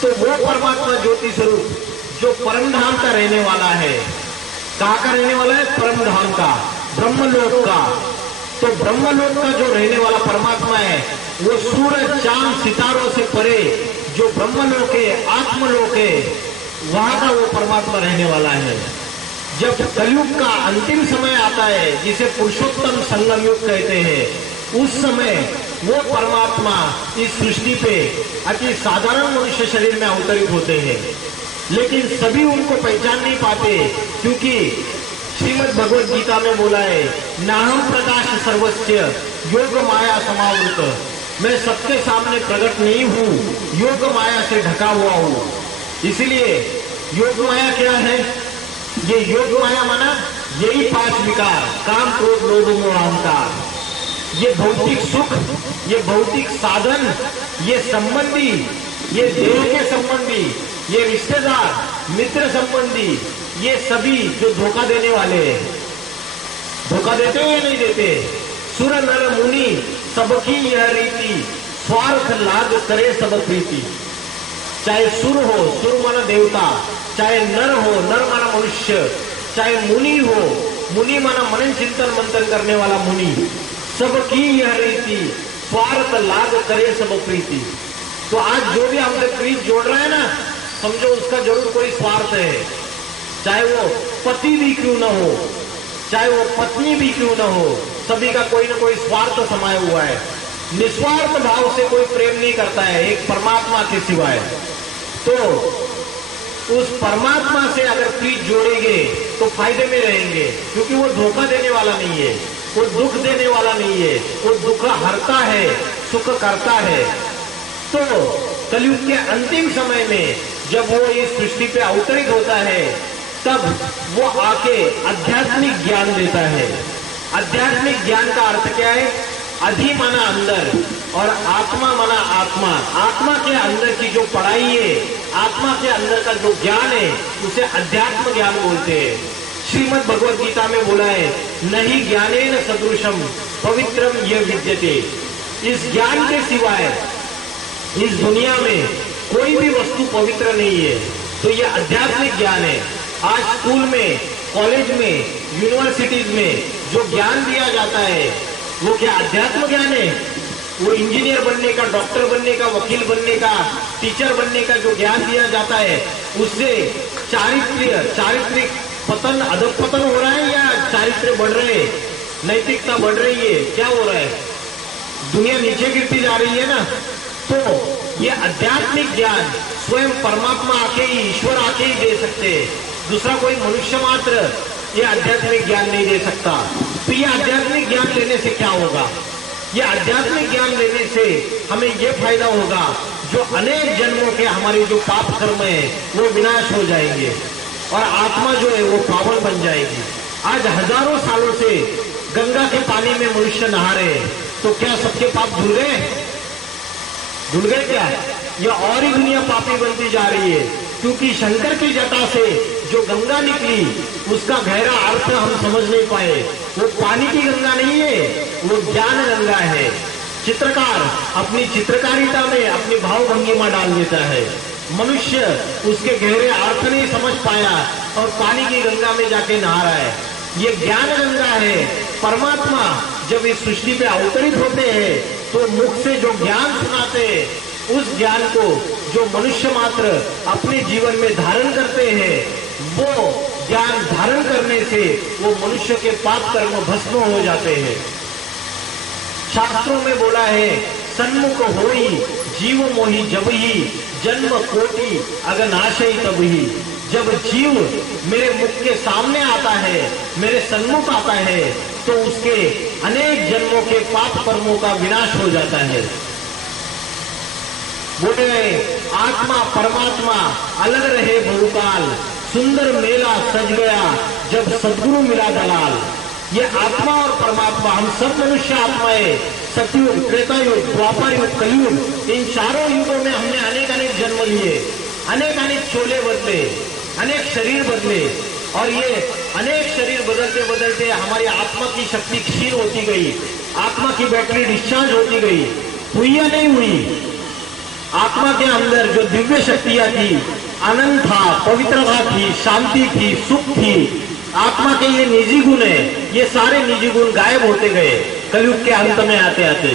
तो वो परमात्मा ज्योति स्वरूप जो परम धाम का रहने वाला है, कहाँ का रहने वाला है? परम धाम का, ब्रह्मलोक का। तो ब्रह्मलोक का जो रहने वाला परमात्मा है वो सूरज चांद सितारों से परे जो ब्रह्मलोक है, आत्मलोक है, वहां का वो परमात्मा रहने वाला है। जब कलयुग का अंतिम समय आता है, जिसे पुरुषोत्तम संगम युग कहते हैं, उस समय वो परमात्मा इस सृष्टि पे अति साधारण मनुष्य शरीर में अवतरित होते हैं। लेकिन सभी उनको पहचान नहीं पाते, क्योंकि श्रीमद् भगवद गीता में बोला है, नाहम प्रकाश सर्वस्य योग माया समावृत, मैं सबके सामने प्रकट नहीं हूं, योग माया से ढका हुआ हूं। इसलिए योग माया क्या है? ये योग माया माना यही 5 विकार, काम क्रोध लोभ मोह अहंकार, ये भौतिक सुख, ये भौतिक साधन, ये संबंधी, ये देह के संबंधी, ये रिश्तेदार, मित्र संबंधी, ये सभी जो धोखा देने वाले हैं। धोखा देते हो या नहीं देते? सुर नर मुनि सबकी यह रीति, स्वार्थ लाग करे सब प्रीति। चाहे सुर हो, सुर माना देवता, चाहे नर हो, नर माना मनुष्य, चाहे मुनि हो, मुनि माना मनन चिंतन मंथन करने वाला मुनि, सबकी यह रीति, स्वार्थ लाग करे सब प्रीति। तो आज जो भी हमसे प्रीत जोड़ रहा है ना, समझो उसका जरूर कोई स्वार्थ है। चाहे वो पति भी क्यों न हो, चाहे वो पत्नी भी क्यों न हो, सभी का कोई ना कोई स्वार्थ समाया हुआ है। निस्वार्थ भाव से कोई प्रेम नहीं करता है एक परमात्मा के सिवाय। तो उस परमात्मा से अगर प्रीत जोड़ेंगे तो फायदे में रहेंगे, क्योंकि वो धोखा देने वाला नहीं है, वो दुख देने वाला नहीं है, वो दुख हरता है, सुख करता है। तो कलयुग के अंतिम समय में जब वो इस सृष्टि पे अवतरित होता है, तब वो आके आध्यात्मिक ज्ञान देता है। आध्यात्मिक ज्ञान का अर्थ क्या है? अधि माना अंदर और आत्मा माना आत्मा। आत्मा के अंदर की जो पढ़ाई है, आत्मा के अंदर का जो ज्ञान है, उसे अध्यात्म ज्ञान बोलते हैं। श्रीमद् भगवद गीता में बोला है, नहीं ज्ञानेन सदृशम पवित्रम यह विद्यते। इस ज्ञान के सिवाय इस दुनिया में कोई भी वस्तु पवित्र नहीं है। तो यह आध्यात्मिक ज्ञान है। आज स्कूल में, कॉलेज में, यूनिवर्सिटीज में जो ज्ञान दिया जाता है वो क्या अध्यात्म ज्ञान है? वो इंजीनियर बनने का, डॉक्टर बनने का, वकील बनने का, टीचर बनने का जो ज्ञान दिया जाता है, उससे चारित्रिक पतन, अधपतन हो रहा है या चारित्र बढ़ रहे हैं, नैतिकता बढ़ रही है? क्या हो रहा है? दुनिया नीचे गिरती जा रही है ना। तो ये आध्यात्मिक ज्ञान स्वयं परमात्मा आके ही, ईश्वर आके ही दे सकते हैं। दूसरा कोई मनुष्य मात्र ये आध्यात्मिक ज्ञान नहीं दे सकता। तो ये आध्यात्मिक ज्ञान लेने से क्या होगा? ये आध्यात्मिक ज्ञान लेने से हमें ये फायदा होगा, जो अनेक जन्मों के हमारे जो पाप कर्म है वो विनाश हो जाएंगे और आत्मा जो है वो पावन बन जाएगी। आज हजारों सालों से गंगा के पानी में मनुष्य नहा रहे हैं, तो क्या सबके पाप धुल गए? धुल गए क्या? या और ही दुनिया पापी बनती जा रही है, क्योंकि शंकर की जटा से जो गंगा निकली उसका गहरा अर्थ हम समझ नहीं पाए। वो पानी की गंगा नहीं है, वो ज्ञान गंगा है। चित्रकार अपनी चित्रकारिता में अपनी भावभंगिमा डाल देता है, मनुष्य उसके गहरे अर्थ नहीं समझ पाया और पानी की गंगा में जाके नहा रहा है। ये ज्ञान गंगा है। परमात्मा जब इस सृष्टि पे अवतरित होते हैं तो मुख से जो ज्ञान सुनाते हैं, उस ज्ञान को जो मनुष्य मात्र अपने जीवन में धारण करते हैं, वो ज्ञान धारण करने से वो मनुष्य के पाप कर्म भस्म हो जाते हैं। शास्त्रों में बोला है, सन्मुख होई जीव मोहि जब ही, जन्म कोटि अगनाशय तब ही। जब जीव मेरे मुख के सामने आता है, मेरे सन्मुख आता है, तो उसके अनेक जन्मों के पाप कर्मों का विनाश हो जाता है। बोले आत्मा परमात्मा अलग रहे बहुकाल, सुंदर मेला सज गया जब सदगुरु मिला दलाल। ये आत्मा और परमात्मा, हम सब मनुष्य आत्माएं, सतयुग, त्रेता युग, द्वापर युग, कलयुग, इन चारों युगों में हमने अनेक अनेक जन्म लिए, अनेक अनेक चोले बदले, अनेक शरीर बदले, और ये अनेक शरीर बदलते बदलते हमारी आत्मा की शक्ति क्षीण होती गई, आत्मा की बैटरी डिस्चार्ज होती गई। हुई या नहीं हुई? आत्मा के अंदर जो दिव्य शक्तियां थी, आनंद था, पवित्रता थी, शांति थी, सुख थी, आत्मा के ये निजी गुण है, ये सारे निजी गुण गायब होते गए कलयुग के अंत में आते आते।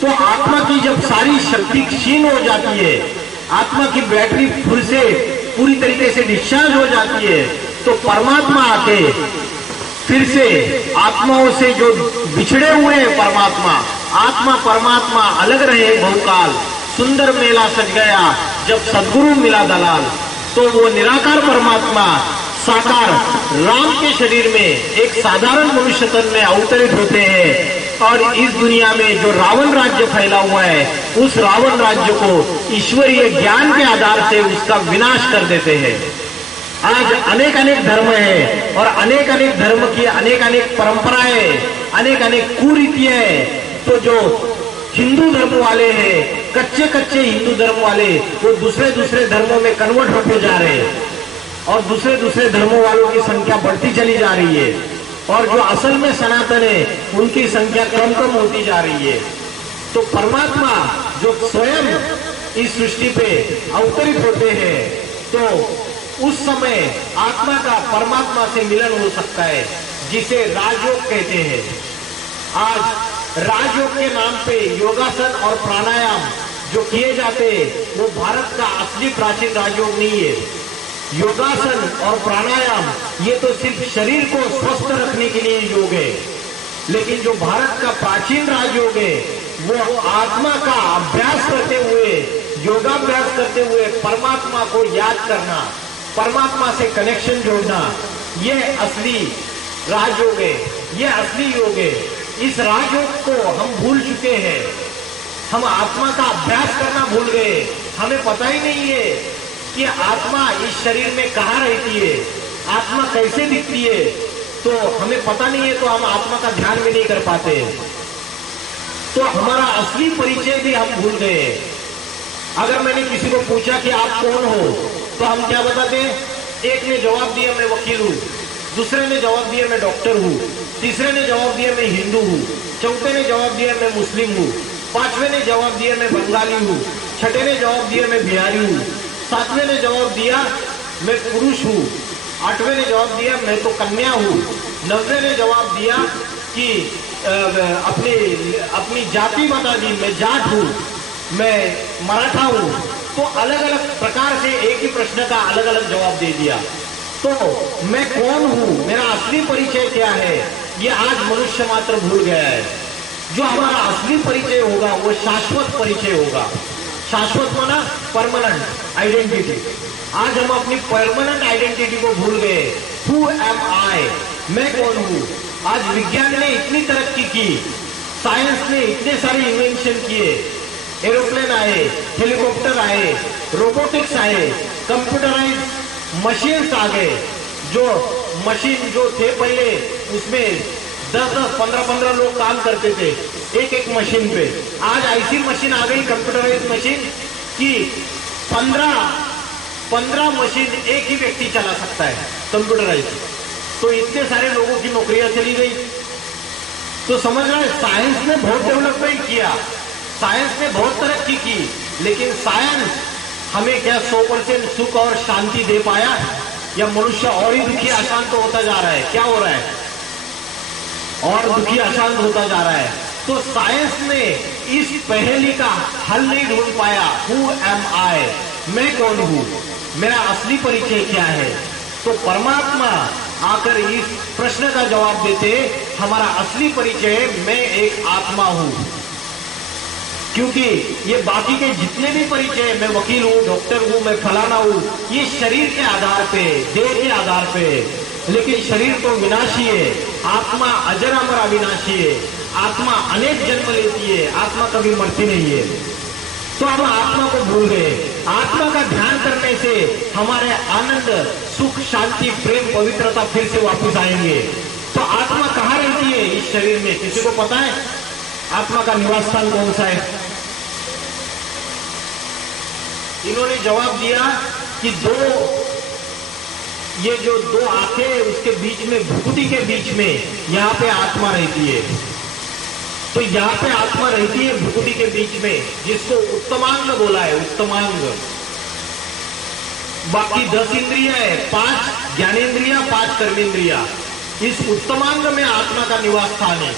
तो आत्मा की जब सारी शक्ति क्षीण हो जाती है, आत्मा की बैटरी फिर से पूरी तरीके से डिस्चार्ज हो जाती है, तो परमात्मा आके फिर से आत्माओं से जो बिछड़े हुए हैं परमात्मा, आत्मा परमात्मा अलग रहे बहुकाल, सुंदर मेला सज गया जब सदगुरु मिला दलाल। तो वो निराकार परमात्मा साकार राम के शरीर में एक साधारण मनुष्य तन में अवतरित होते हैं, और इस दुनिया में जो रावण राज्य फैला हुआ है, उस रावण राज्य को ईश्वरीय ज्ञान के आधार से उसका विनाश कर देते हैं। आज अनेक अनेक धर्म है, और अनेक अनेक धर्म की अनेक अनेक परंपराएं, अनेक अनेक कुरीतियां हैं। तो जो हिंदू धर्म वाले हैं, कच्चे कच्चे हिंदू धर्म वाले, वो दूसरे दूसरे धर्मों में कन्वर्ट होते जा रहे हैं, और दूसरे दूसरे धर्मों वालों की संख्या बढ़ती चली जा रही है, और जो असल में सनातन है उनकी संख्या कम कम होती जा रही है। तो परमात्मा जो स्वयं इस सृष्टि पे अवतरित होते हैं, तो उस समय आत्मा का परमात्मा से मिलन हो सकता है, जिसे राजयोग कहते हैं। आज राजयोग के नाम पे योगासन और प्राणायाम जो किए जाते हैं, वो भारत का असली प्राचीन राजयोग नहीं है। योगासन और प्राणायाम ये तो सिर्फ शरीर को स्वस्थ रखने के लिए योग है, लेकिन जो भारत का प्राचीन राजयोग है, वो आत्मा का अभ्यास करते हुए, योगाभ्यास करते हुए परमात्मा को याद करना, परमात्मा से कनेक्शन जोड़ना, ये असली राजयोग है, ये असली योग है। इस राजयोग को हम भूल चुके हैं, हम आत्मा का अभ्यास करना भूल गए। हमें पता ही नहीं है कि आत्मा इस शरीर में कहाँ रहती है, आत्मा कैसे दिखती है, तो हमें पता नहीं है, तो हम आत्मा का ध्यान भी नहीं कर पाते। तो हमारा असली परिचय भी हम भूल गए। अगर मैंने किसी को पूछा कि आप कौन हो, तो हम क्या बताते हैं? एक ने जवाब दिया मैं वकील हूँ, दूसरे ने जवाब दिया मैं डॉक्टर हूँ, तीसरे ने जवाब दिया मैं हिंदू हूँ, चौथे ने जवाब दिया मैं मुस्लिम हूँ, पांचवें ने जवाब दिया मैं बंगाली हूँ, छठे ने जवाब दिया मैं बिहारी हूँ, सातवें ने जवाब दिया मैं पुरुष हूँ, आठवें ने जवाब दिया मैं तो कन्या हूँ, नौवें ने जवाब दिया कि अपनी जाति बता दी, मैं जाट हूँ, मैं मराठा हूँ। तो अलग अलग प्रकार से एक ही प्रश्न का अलग अलग जवाब दे दिया। तो मैं कौन हूँ, मेरा असली परिचय क्या है, ये आज मनुष्य मात्र भूल गया है। जो हमारा असली परिचय होगा वो शाश्वत परिचय होगा। शाश्वत माना परमानेंट आइडेंटिटी। आज हम अपनी परमानेंट आइडेंटिटी को भूल गए। हु एम आई, मैं कौन हूँ। आज विज्ञान ने इतनी तरक्की की, साइंस ने इतने सारे इन्वेंशन किए, एरोप्लेन आए, हेलीकॉप्टर आए, रोबोटिक्स आए, कंप्यूटराइज मशीन्स आ गए। जो मशीन जो थे पहले, उसमें 10-10, 15-15 लोग काम करते थे एक एक मशीन पे। आज ऐसी मशीन आ गई, कंप्यूटराइज मशीन, कि 15 मशीन एक ही व्यक्ति चला सकता है, कंप्यूटराइज। तो इतने सारे लोगों की नौकरियां चली गई। तो समझ रहे हैं, साइंस ने बहुत डेवलपमेंट किया, साइंस ने बहुत तरक्की की, लेकिन साइंस हमें क्या 100% सुख और शांति दे पाया, या मनुष्य और ही दुखी अशांत होता जा रहा है? क्या हो रहा है? और दुखी अशांत होता जा रहा है। तो साइंस ने इस पहेली का हल नहीं ढूंढ पाया। हु एम आई, मैं कौन हूं, मेरा असली परिचय क्या है। तो परमात्मा आकर इस प्रश्न का जवाब देते, हमारा असली परिचय मैं एक आत्मा हूं। क्योंकि ये बाकी के जितने भी परिचय, मैं वकील हूँ, डॉक्टर हूँ, मैं फलाना हूँ, ये शरीर के आधार पे, देह के आधार पे। लेकिन शरीर तो विनाशी है, आत्मा अजर अमर अविनाशी है। आत्मा अनेक जन्म लेती है, आत्मा कभी मरती नहीं है। तो हम आत्मा को भूल गए। आत्मा का ध्यान करने से हमारे आनंद, सुख, शांति, प्रेम, पवित्रता फिर से वापस आएंगे। तो आत्मा कहाँ रहती है इस शरीर में? किसी को पता है आत्मा का निवास स्थान कौन सा है? इन्होंने जवाब दिया कि ये जो दो आंखें उसके बीच में, भ्रुकुटी के बीच में, यहां पे आत्मा रहती है। तो यहां पे आत्मा रहती है भ्रुकुटी के बीच में, जिसको उत्तमांग बोला है, उत्तमांग। बाकी 10 इंद्रिया है, 5 ज्ञानेन्द्रिया, 5 कर्मेंद्रिया। इस उत्तमांग में आत्मा का निवास स्थान है।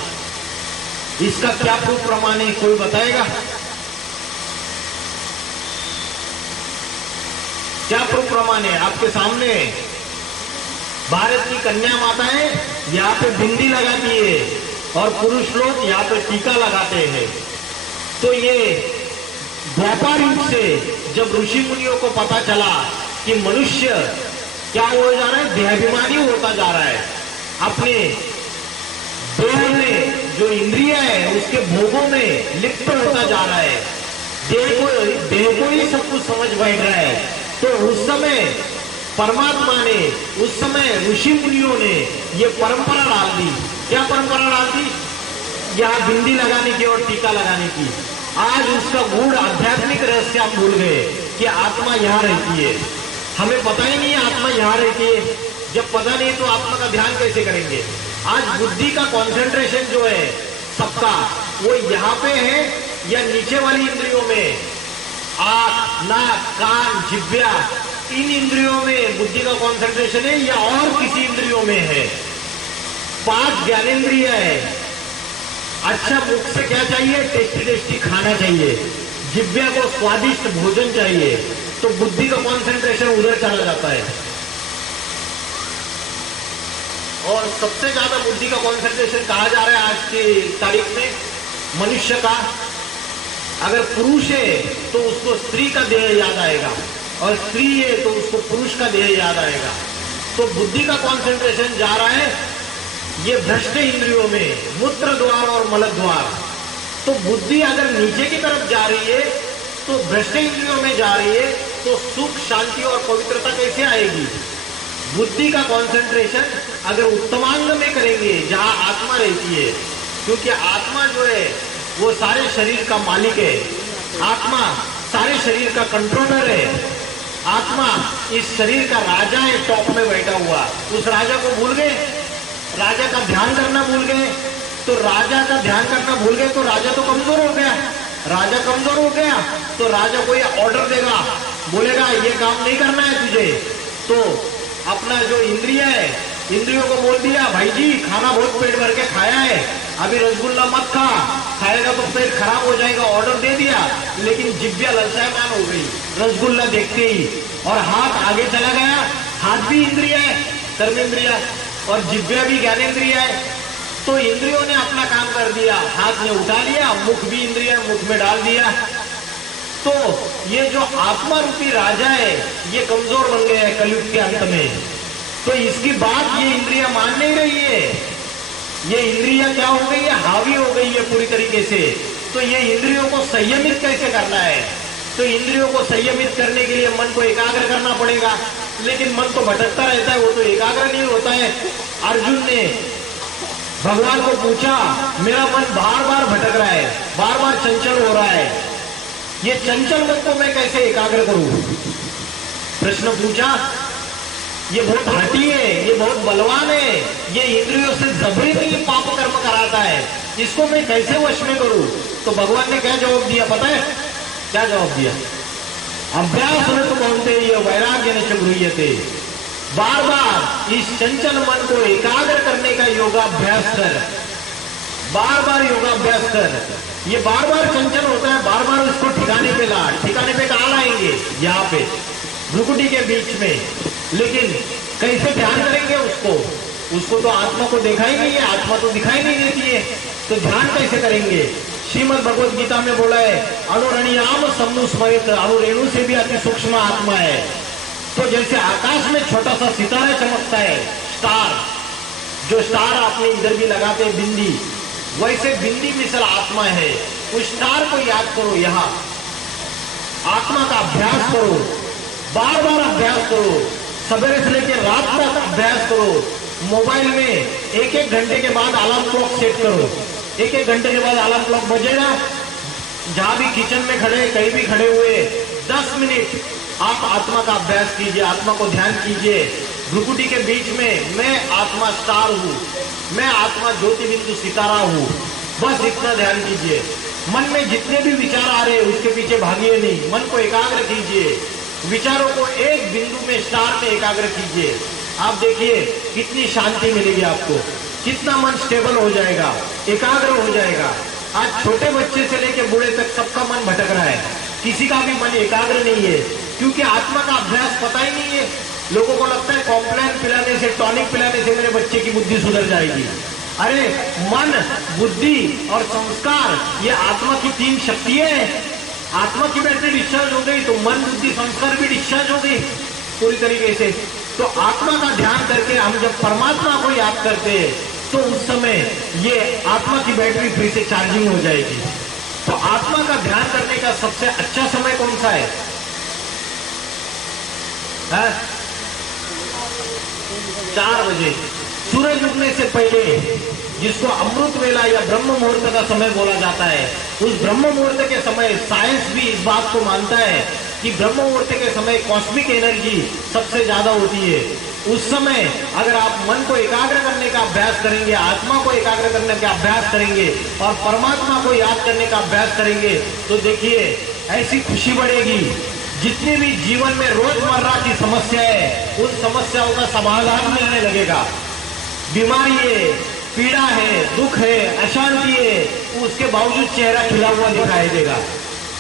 इसका क्या प्रूफ प्रमाण है, कोई बताएगा? क्या प्रूफ प्रमाण है? आपके सामने भारत की कन्या माताएं यहाँ पे बिंदी लगाती है और पुरुष लोग यहाँ पे टीका लगाते हैं। तो ये व्यापार युग से जब ऋषि मुनियों को पता चला कि मनुष्य क्या हो जा रहा है, देहाभिमानी होता जा रहा है, अपने देह में जो इंद्रिय है उसके भोगों में लिप्त होता जा रहा है, देह को ही सब कुछ समझ बैठ रहा है। तो उस समय परमात्मा ने, उस समय ऋषि मुनियों ने ये परंपरा डाल दी। क्या परंपरा डाल दी? यहाँ बिंदी लगाने की और टीका लगाने की। आज उसका गूढ़ आध्यात्मिक रहस्य हम भूल गए कि आत्मा यहाँ रहती है। हमें पता ही नहीं है आत्मा यहाँ रहती है। जब पता नहीं तो आत्मा का ध्यान कैसे करेंगे? आज बुद्धि का कंसंट्रेशन जो है सबका, वो यहाँ पे है या नीचे वाली इंद्रियों में, आंख, नाक, कान, जिह्वा, इन इंद्रियों में बुद्धि का कंसंट्रेशन है या और किसी इंद्रियों में है? 5 ज्ञानेंद्रिय है। अच्छा, मुख से क्या चाहिए? टेस्टी टेस्टी खाना चाहिए, जिह्वा को स्वादिष्ट भोजन चाहिए, तो बुद्धि का कंसंट्रेशन उधर चला जाता है। और सबसे ज्यादा बुद्धि का कंसंट्रेशन कहा जा रहा है आज की तारीख में मनुष्य का। अगर पुरुष है तो उसको स्त्री का देह याद आएगा, और स्त्री है तो उसको पुरुष का देह याद आएगा। तो बुद्धि का कंसंट्रेशन जा रहा है ये भ्रष्ट इंद्रियों में, मूत्र द्वार और मल द्वार। तो बुद्धि अगर नीचे की तरफ जा रही है तो भ्रष्ट इंद्रियों में जा रही है, तो सुख, शांति और पवित्रता कैसे आएगी? बुद्धि का कंसंट्रेशन अगर उत्तमांग में करेंगे जहां आत्मा रहती है, क्योंकि आत्मा जो है वो सारे शरीर का मालिक है, आत्मा सारे शरीर का कंट्रोलर है, आत्मा इस शरीर का राजा है, टॉप में बैठा हुआ। उस राजा को भूल गए, राजा का ध्यान करना भूल गए। तो राजा का ध्यान करना भूल गए तो राजा तो कमजोर हो गया। राजा कमजोर हो गया तो राजा कोई ऑर्डर देगा, बोलेगा ये काम नहीं करना है तुझे। तो अपना जो इंद्रिय है, इंद्रियों को बोल दिया भाई जी खाना बहुत पेट भर के खाया है, अभी रसगुल्ला मत खा, खाएगा तो पेट खराब हो जाएगा, ऑर्डर दे दिया। लेकिन जिह्वा ललचायमान हो गई रसगुल्ला देखते ही, और हाथ आगे चला गया। हाथ भी इंद्रिय है, कर्मेंद्रिया, और जिह्वा भी ज्ञानेंद्रिय है। तो इंद्रियों ने अपना काम कर दिया, हाथ ने उठा लिया, मुख भी इंद्रिय मुख में डाल दिया। तो ये जो आत्मा रूपी राजा है ये कमजोर बन गया है कलयुग के अंत में। तो इसकी बात ये इंद्रियां मान नहीं रही है। ये इंद्रियां क्या हो गई है? हावी हो गई है पूरी तरीके से। तो ये इंद्रियों को संयमित कैसे करना है? तो इंद्रियों को संयमित करने के लिए मन को एकाग्र करना पड़ेगा, लेकिन मन तो भटकता रहता है, वो तो एकाग्र नहीं होता है। अर्जुन ने भगवान को पूछा, मेरा मन बार बार भटक रहा है, बार बार चंचल हो रहा है, ये चंचल मन को मैं कैसे एकाग्र करूं? प्रश्न पूछा। ये बहुत हठी है, ये बहुत बलवान है, ये इंद्रियों से जबरी नहीं पाप कर्म कराता है, इसको मैं कैसे वश में करूं? तो भगवान ने क्या जवाब दिया पता है? क्या जवाब दिया? अभ्यास तो कौनते ये वैराग्य न गृह्यते। बार बार इस चंचल मन को एकाग्र करने का योगाभ्यास कर, बार बार योगाभ्यास कर। ये बार बार चंचल होता है, बार बार उसको ठिकाने पे ला। ठिकाने पे कहाँ लाएंगे? यहाँ पे भ्रुकुटी के बीच में। लेकिन कैसे ध्यान करेंगे उसको? उसको तो आत्मा को देखा ही नहीं है, आत्मा तो दिखाई नहीं देती है, तो ध्यान कैसे करेंगे? श्रीमद् भगवद गीता में बोला है अनुरणियाम सम्मुस्मरित, अनुरेणु से भी अति सूक्ष्म आत्मा है। तो जैसे आकाश में छोटा सा सितारा चमकता है, स्टार, जो स्टार आपने इधर भी लगाते हैं बिंदी, वैसे बिंदी मिसल आत्मा है। उस स्टार को याद करो यहाँ, आत्मा का अभ्यास करो, बार बार अभ्यास करो, सवेरे से लेकर रात तक अभ्यास करो। मोबाइल में एक एक घंटे के बाद अलार्म क्लॉक सेट करो, एक एक घंटे के बाद अलार्म क्लॉक बजेगा, जहां भी किचन में खड़े, कहीं भी खड़े हुए 10 मिनट आप आत्मा का अभ्यास कीजिए, आत्मा को ध्यान कीजिए। भ्रुकुटी के बीच में मैं आत्मा स्टार हूं, मैं आत्मा ज्योति बिंदु सितारा हूं, बस इतना ध्यान कीजिए। मन में जितने भी विचार आ रहे हैं उसके पीछे भागिए नहीं, मन को एकाग्र कीजिए, विचारों को एक बिंदु में स्टार में एकाग्र कीजिए। आप देखिए कितनी शांति मिलेगी आपको, कितना मन स्टेबल हो जाएगा, एकाग्र हो जाएगा। आज छोटे बच्चे से लेकर बूढ़े तक सबका मन भटक रहा है, किसी का भी मन एकाग्र नहीं है, क्योंकि आत्मा का अभ्यास पता ही नहीं है। लोगों को लगता है कॉम्प्लेन पिलाने से, टॉनिक पिलाने से मेरे बच्चे की बुद्धि सुधर जाएगी। अरे मन, बुद्धि और संस्कार, ये आत्मा की 3 शक्तियां हैं। आत्मा की बैटरी डिस्चार्ज हो गई तो मन, बुद्धि, संस्कार भी डिस्चार्ज हो गई पूरी तरीके से। तो आत्मा का ध्यान करके हम जब परमात्मा को याद करते हैं तो उस समय ये आत्मा की बैटरी फिर से चार्जिंग हो जाएगी। तो आत्मा का ध्यान करने का सबसे अच्छा समय कौन सा है? 4 बजे सूरज उगने से पहले, जिसको अमृत वेला या ब्रह्म मुहूर्त का समय बोला जाता है। उस ब्रह्म मुहूर्त के समय साइंस भी इस बात को मानता है कि ब्रह्म मुहूर्त के समय कॉस्मिक एनर्जी सबसे ज्यादा होती है। उस समय अगर आप मन को एकाग्र करने का अभ्यास करेंगे, आत्मा को एकाग्र करने का अभ्यास करेंगे और परमात्मा को याद करने का अभ्यास करेंगे तो देखिए ऐसी खुशी बढ़ेगी। जितनी भी जीवन में रोजमर्रा की समस्या है उन समस्याओं का समाधान मिलने लगेगा। बीमारी है, पीड़ा है, दुख है, अशांति है, उसके बावजूद चेहरा खिला हुआ दिखाई देगा।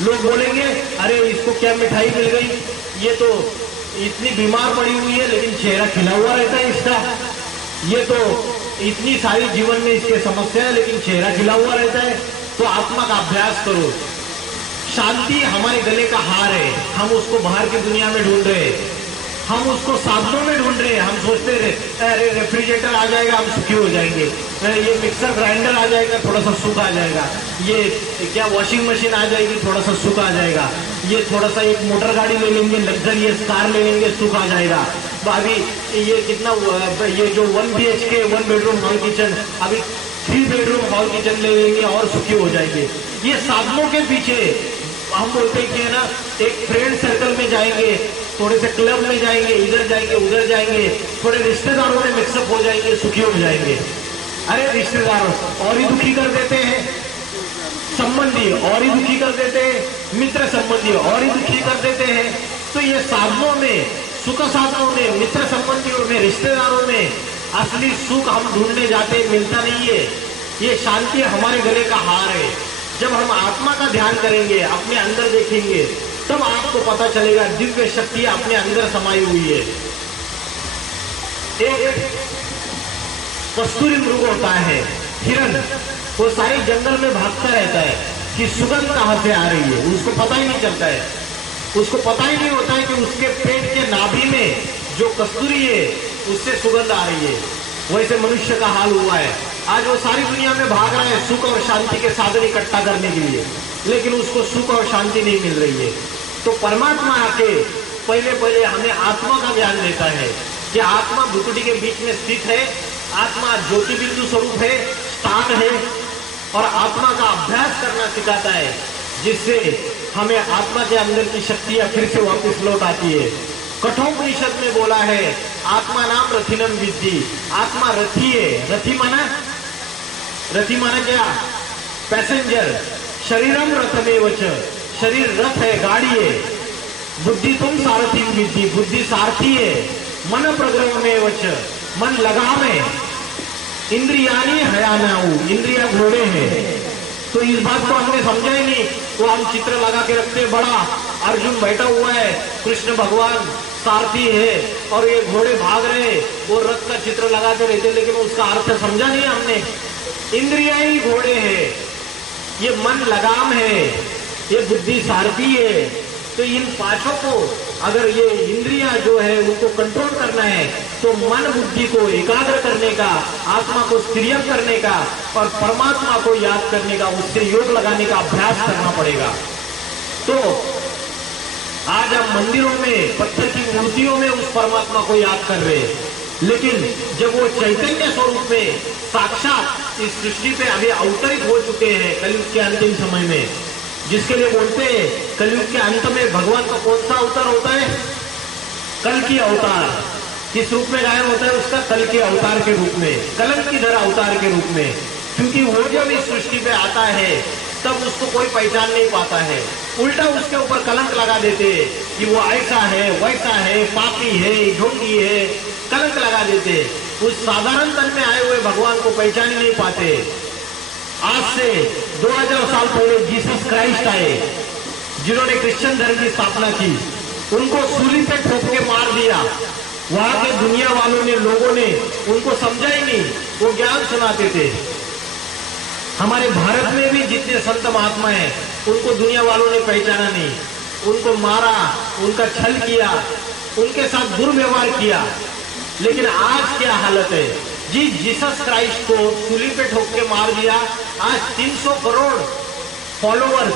लोग बोलेंगे अरे इसको क्या मिठाई मिल गई, ये तो इतनी बीमार पड़ी हुई है लेकिन चेहरा खिला हुआ रहता है इसका, ये तो इतनी सारी जीवन में इसके समस्या है लेकिन चेहरा खिला हुआ रहता है। तो आत्मा का अभ्यास करो। शांति हमारे गले का हार है, हम उसको बाहर की दुनिया में ढूंढ रहे हैं, हम उसको साधनों में ढूंढ रहे हैं। हम सोचते रहे अरे रेफ्रिजरेटर आ जाएगा हम सुखी हो जाएंगे, ये मिक्सर ग्राइंडर आ जाएगा थोड़ा सा सुख आ जाएगा, ये क्या वॉशिंग मशीन आ जाएगी थोड़ा सा सुख आ जाएगा, ये थोड़ा सा एक मोटर गाड़ी ले लेंगे, लग्जरियस कार ले लेंगे, सुख आ जाएगा। अभी ये कितना, ये जो 1 BHK 1 बेडरूम हॉल किचन, अभी 3 बेडरूम हॉल किचन ले लेंगे और सुखी हो जाएंगे। ये साधनों के पीछे हम बोलते हैं कि है ना, एक फ्रेंड सर्कल में जाएंगे, थोड़े से क्लब में जाएंगे, इधर जाएंगे उधर जाएंगे, थोड़े रिश्तेदारों में मिक्सअप हो जाएंगे, सुखी हो जाएंगे। अरे रिश्तेदार और ही दुखी कर देते हैं, संबंधी और ही दुखी कर देते हैं, मित्र संबंधी और ही दुखी कर देते हैं। तो ये साधनों में, सुख साधनों में, मित्र संबंधियों में, रिश्तेदारों में असली सुख हम ढूंढने जाते, मिलता नहीं है। ये शांति हमारे गले का हार है। जब हम आत्मा का ध्यान करेंगे, अपने अंदर देखेंगे, तब आपको पता चलेगा दिव्य शक्ति अपने अंदर समाई हुई है। एक कस्तूरी मृग होता है, हिरन, वो सारे जंगल में भागता रहता है कि सुगंध कहां से आ रही है, उसको पता ही नहीं चलता है। उसको पता ही नहीं होता है कि उसके पेट के नाभि में जो कस्तूरी है उससे सुगंध आ रही है। वैसे मनुष्य का हाल हुआ है। आज वो सारी दुनिया में भाग रहा है सुख और शांति के साधन इकट्ठा करने के लिए, लेकिन उसको सुख और शांति नहीं मिल रही है। तो परमात्मा आके पहले हमें आत्मा का ज्ञान देता है कि आत्मा भ्रुकुटी के बीच में स्थित है, आत्मा ज्योति बिंदु स्वरूप है, स्टार है, और आत्मा का अभ्यास करना सिखाता है, जिससे हमें आत्मा के अंदर की शक्तियां फिर से वापस लौट आती है। कठोपनिषद में बोला है आत्मा नाम रथिनम विद्धि, आत्मा रथी है। रथी माना क्या? पैसेंजर। शरीरम रथमेव च, शरीर रथ है, गाड़ी है। बुद्धि तुम सारथी विद्धि, बुद्धि सारथी है। मन प्रग्रहमेव च, मन लगाम है। इंद्रियाणी हयानाऊ, इंद्रिया घोड़े हैं। तो इस बात को हमने समझा ही नहीं, वो हम चित्र लगा के रखते, बड़ा अर्जुन बैठा हुआ है, कृष्ण भगवान सारथी है और ये घोड़े भाग रहे, वो रथ का चित्र लगाते रहते, लेकिन उसका अर्थ समझा नहीं हमने। इंद्रिया ही घोड़े हैं, ये मन लगाम है, ये बुद्धि सारथी है। तो इन पांचों को अगर ये इंद्रिया जो है उनको कंट्रोल करना है तो मन बुद्धि को एकाग्र करने का, आत्मा को स्थिर करने का और परमात्मा को याद करने का, उससे योग लगाने का अभ्यास करना पड़ेगा। तो आज हम मंदिरों में पत्थर की मूर्तियों में उस परमात्मा को याद कर रहे हैं, लेकिन जब वो चैतन्य स्वरूप में साक्षात इस सृष्टि पे अभी अवतरित हो चुके हैं कलयुग के अंतिम समय में, जिसके लिए बोलते हैं कलयुग के अंत में भगवान का कौन सा अवतार होता है? कल की अवतार। किस रूप में गायब होता है उसका? कल के अवतार के रूप में, कलंकीधर अवतार के रूप में। क्योंकि वो जब इस सृष्टि पे आता है तब उसको कोई पहचान नहीं पाता है, उल्टा उसके ऊपर कलंक लगा देते हैं कि वो ऐसा है, वैसा है, पापी है, ढोंगी है, कलंक लगा देते। उस साधारण तन में आए हुए भगवान को पहचान ही नहीं पाते। आज से 2000 साल पहले जीसस क्राइस्ट आए, जिन्होंने क्रिश्चियन धर्म की स्थापना की, उनको सूली पे ठोक के मार दिया। वहां के दुनिया वालों ने, लोगों ने उनको समझा ही नहीं, वो ज्ञान सुनाते थे। हमारे भारत में भी जितने संत महात्मा हैं उनको दुनिया वालों ने पहचाना नहीं, उनको मारा, उनका छल किया, उनके साथ दुर्व्यवहार किया। लेकिन आज क्या हालत है जी, जीसस क्राइस्ट को सूली पे ठोक के मार दिया। आज 300 करोड़ फॉलोअर्स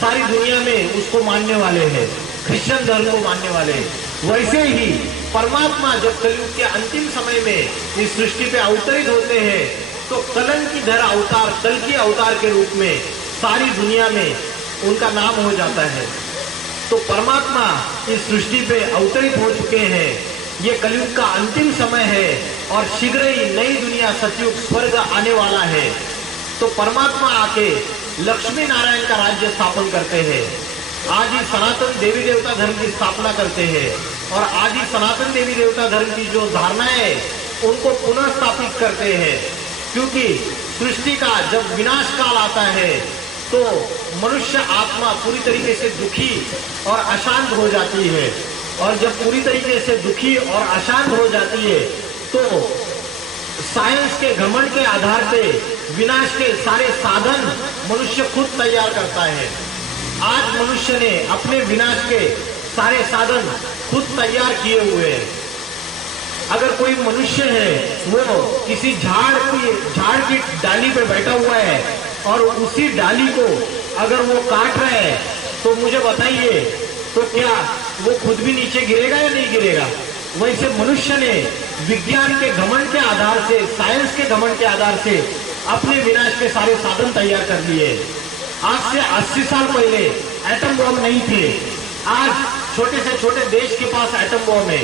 सारी दुनिया में उसको मानने वाले हैं, क्रिश्चियन धर्म को मानने वाले हैं। वैसे ही परमात्मा जब कलयुग के अंतिम समय में इस सृष्टि पे अवतरित होते हैं तो कलंकीधर अवतार, कल की अवतार के रूप में सारी दुनिया में उनका नाम हो जाता है। तो परमात्मा इस सृष्टि पे अवतरित हो चुके हैं। ये कलयुग का अंतिम समय है और शीघ्र ही नई दुनिया, सतयुग, स्वर्ग आने वाला है। तो परमात्मा आके लक्ष्मी नारायण का राज्य स्थापन करते हैं। आज ही सनातन देवी देवता धर्म की स्थापना करते हैं और आज ही सनातन देवी देवता धर्म की जो धारणाएं है उनको पुनः स्थापित करते हैं। क्योंकि सृष्टि का जब विनाश काल आता है तो मनुष्य आत्मा पूरी तरीके से दुखी और अशांत हो जाती है, और जब पूरी तरीके से दुखी और अशांत हो जाती है तो साइंस के घमंड के आधार पे विनाश के सारे साधन मनुष्य खुद तैयार करता है। आज मनुष्य ने अपने विनाश के सारे साधन खुद तैयार किए हुए हैं। अगर कोई मनुष्य है वो किसी झाड़ की डाली पे बैठा हुआ है और उसी डाली को अगर वो काट रहा है तो मुझे बताइए, तो क्या वो खुद भी नीचे गिरेगा या नहीं गिरेगा? वैसे मनुष्य ने विज्ञान के घमंड के आधार से, साइंस के घमंड के आधार से अपने विनाश के सारे साधन तैयार कर लिए। आज से 80 साल पहले एटम बॉम्ब नहीं थे। आज छोटे से छोटे देश के पास एटम बॉम्ब है।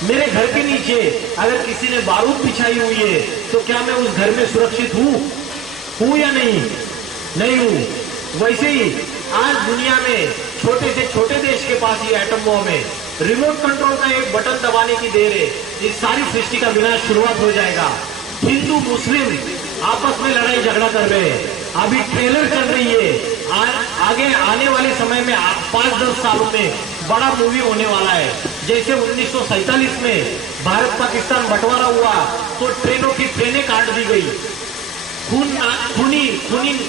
मेरे घर के नीचे अगर किसी ने बारूद बिछाई हुई है तो क्या मैं उस घर में सुरक्षित हूं या नहीं? नहीं हूं। वैसे ही आज दुनिया में छोटे से छोटे देश के पास ये एटम बॉम्ब है। रिमोट कंट्रोल का एक बटन दबाने की देर है, इस सारी सृष्टि का विनाश शुरुआत हो जाएगा। हिंदू मुस्लिम आपस में लड़ाई झगड़ा कर रहे हैं, अभी ट्रेलर चल रही है। आगे आने वाले समय में 5-10 सालों में बड़ा मूवी होने वाला है। जैसे 1947 में भारत पाकिस्तान बंटवारा हुआ तो ट्रेनों की ट्रेनें काट दी गई,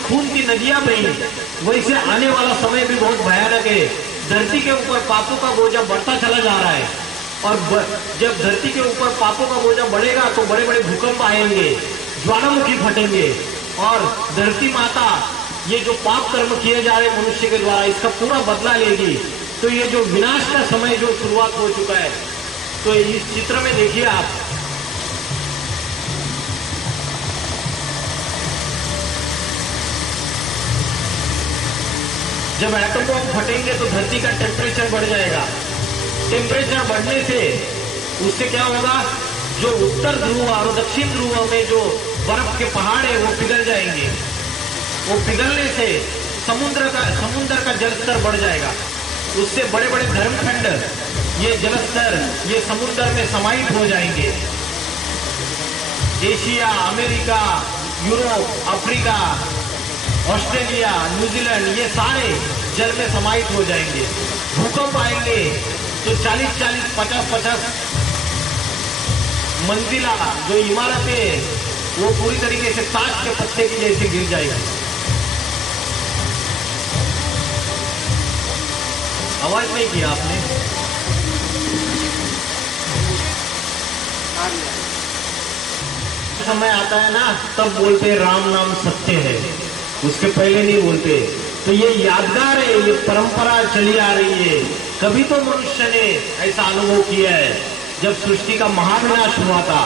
खून की नदियां बही। वैसे आने वाला समय भी बहुत भयानक है। धरती के ऊपर पापों का बोझा बढ़ता चला जा रहा है, और जब धरती के ऊपर पापों का बोझा बढ़ेगा तो बड़े बड़े भूकंप आएंगे, ज्वालामुखी फटेंगे, और धरती माता ये जो पाप कर्म किए जा रहे मनुष्य के द्वारा इसका पूरा बदला लेगी। तो ये जो विनाश का समय जो शुरुआत हो चुका है, तो इस चित्र में देखिए आप, जब एटम बॉम्ब फटेंगे तो धरती का टेम्परेचर बढ़ जाएगा। टेम्परेचर बढ़ने से उससे क्या होगा, जो उत्तर ध्रुव और दक्षिण ध्रुव में जो बर्फ के पहाड़ है वो पिघल जाएंगे। वो पिघलने से समुद्र का जलस्तर बढ़ जाएगा। उससे बड़े बड़े धर्मखंड, ये जलस्तर ये समुद्र में समाहित हो जाएंगे। Asia, America, Europe, Africa, Australia, New Zealand, ये सारे जल में समाहित हो जाएंगे। भूकंप आएंगे तो 40-40, 50-50 मंजिला जो इमारतें वो पूरी तरीके से ताश के पत्ते की जैसे गिर जाएगी। आवाज नहीं किया आपने? समय आता है ना तब बोलते राम नाम सत्य है, उसके पहले नहीं बोलते। तो ये यादगार है, ये परंपरा चली आ रही है। कभी तो मनुष्य ने ऐसा अनुभव किया है, जब सृष्टि का महाविनाश हुआ था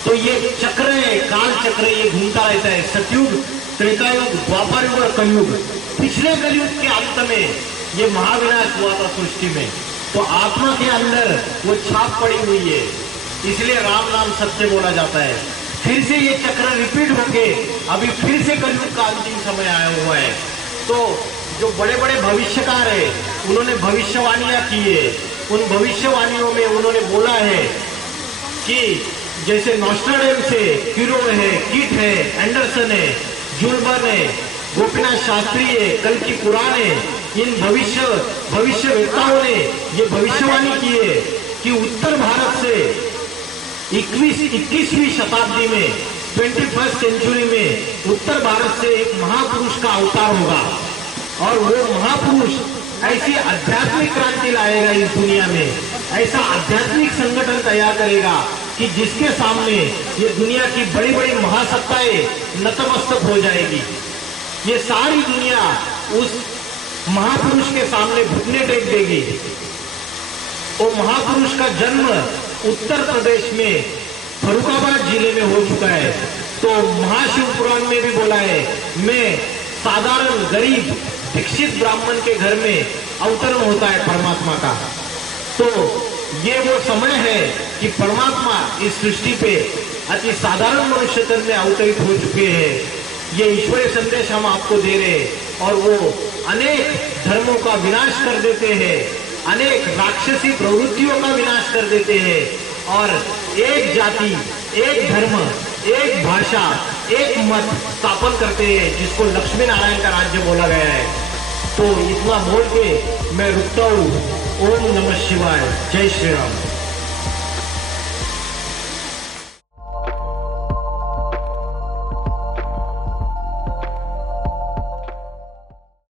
तो ये चक्र है, काल चक्र, ये घूमता रहता है। सतयुग, त्रेतायुग, द्वापर युग और कलयुग, पिछले कलयुग के अंत में ये महाविनाश हुआ था सृष्टि में। तो आत्मा के अंदर वो छाप पड़ी हुई है, इसलिए राम नाम सत्य बोला जाता है। फिर से ये चक्र रिपीट होके अभी फिर से कलयुग का अंतिम समय आया हुआ है। तो जो बड़े बड़े भविष्यकार है, उन्होंने भविष्यवाणियां की है। उन भविष्यवाणियों में उन्होंने बोला है कि जैसे नॉस्ट्राडेम से क्यूरो है, कीट है, एंडरसन है, जुल्बर्न है, गोपीनाथ शास्त्री है, कल्कि पुराण है, इन भविष्यवेत्ताओं ने ये भविष्यवाणी की है कि उत्तर भारत से 21वीं शताब्दी में, 21st सेंचुरी में उत्तर भारत से एक महापुरुष का अवतार होगा और वो महापुरुष ऐसी आध्यात्मिक क्रांति लाएगा इस दुनिया में, ऐसा आध्यात्मिक संगठन तैयार करेगा कि जिसके सामने ये दुनिया की बड़ी बड़ी महासत्ताएं नतमस्तक हो जाएगी। ये सारी दुनिया उस महापुरुष के सामने घुटने टेक देगी। वो महापुरुष का जन्म उत्तर प्रदेश में फरुखाबाद जिले में हो चुका है। तो महाशिव पुराण में भी बोला है, मैं साधारण गरीब दीक्षित ब्राह्मण के घर में अवतरण होता है परमात्मा का। तो ये वो समय है कि परमात्मा इस सृष्टि पे अति साधारण मनुष्य तन में अवतरित हो चुके हैं। ये ईश्वरीय संदेश हम आपको दे रहे हैं और वो अनेक धर्मों का विनाश कर देते हैं, अनेक राक्षसी प्रवृत्तियों का विनाश कर देते हैं और एक जाति, एक धर्म, एक भाषा, एक मत स्थापन करते हैं, जिसको लक्ष्मी नारायण का राज्य बोला गया है। तो इतना बोल के मैं रुकता हूँ। ओम नमः शिवाय, जय श्री राम।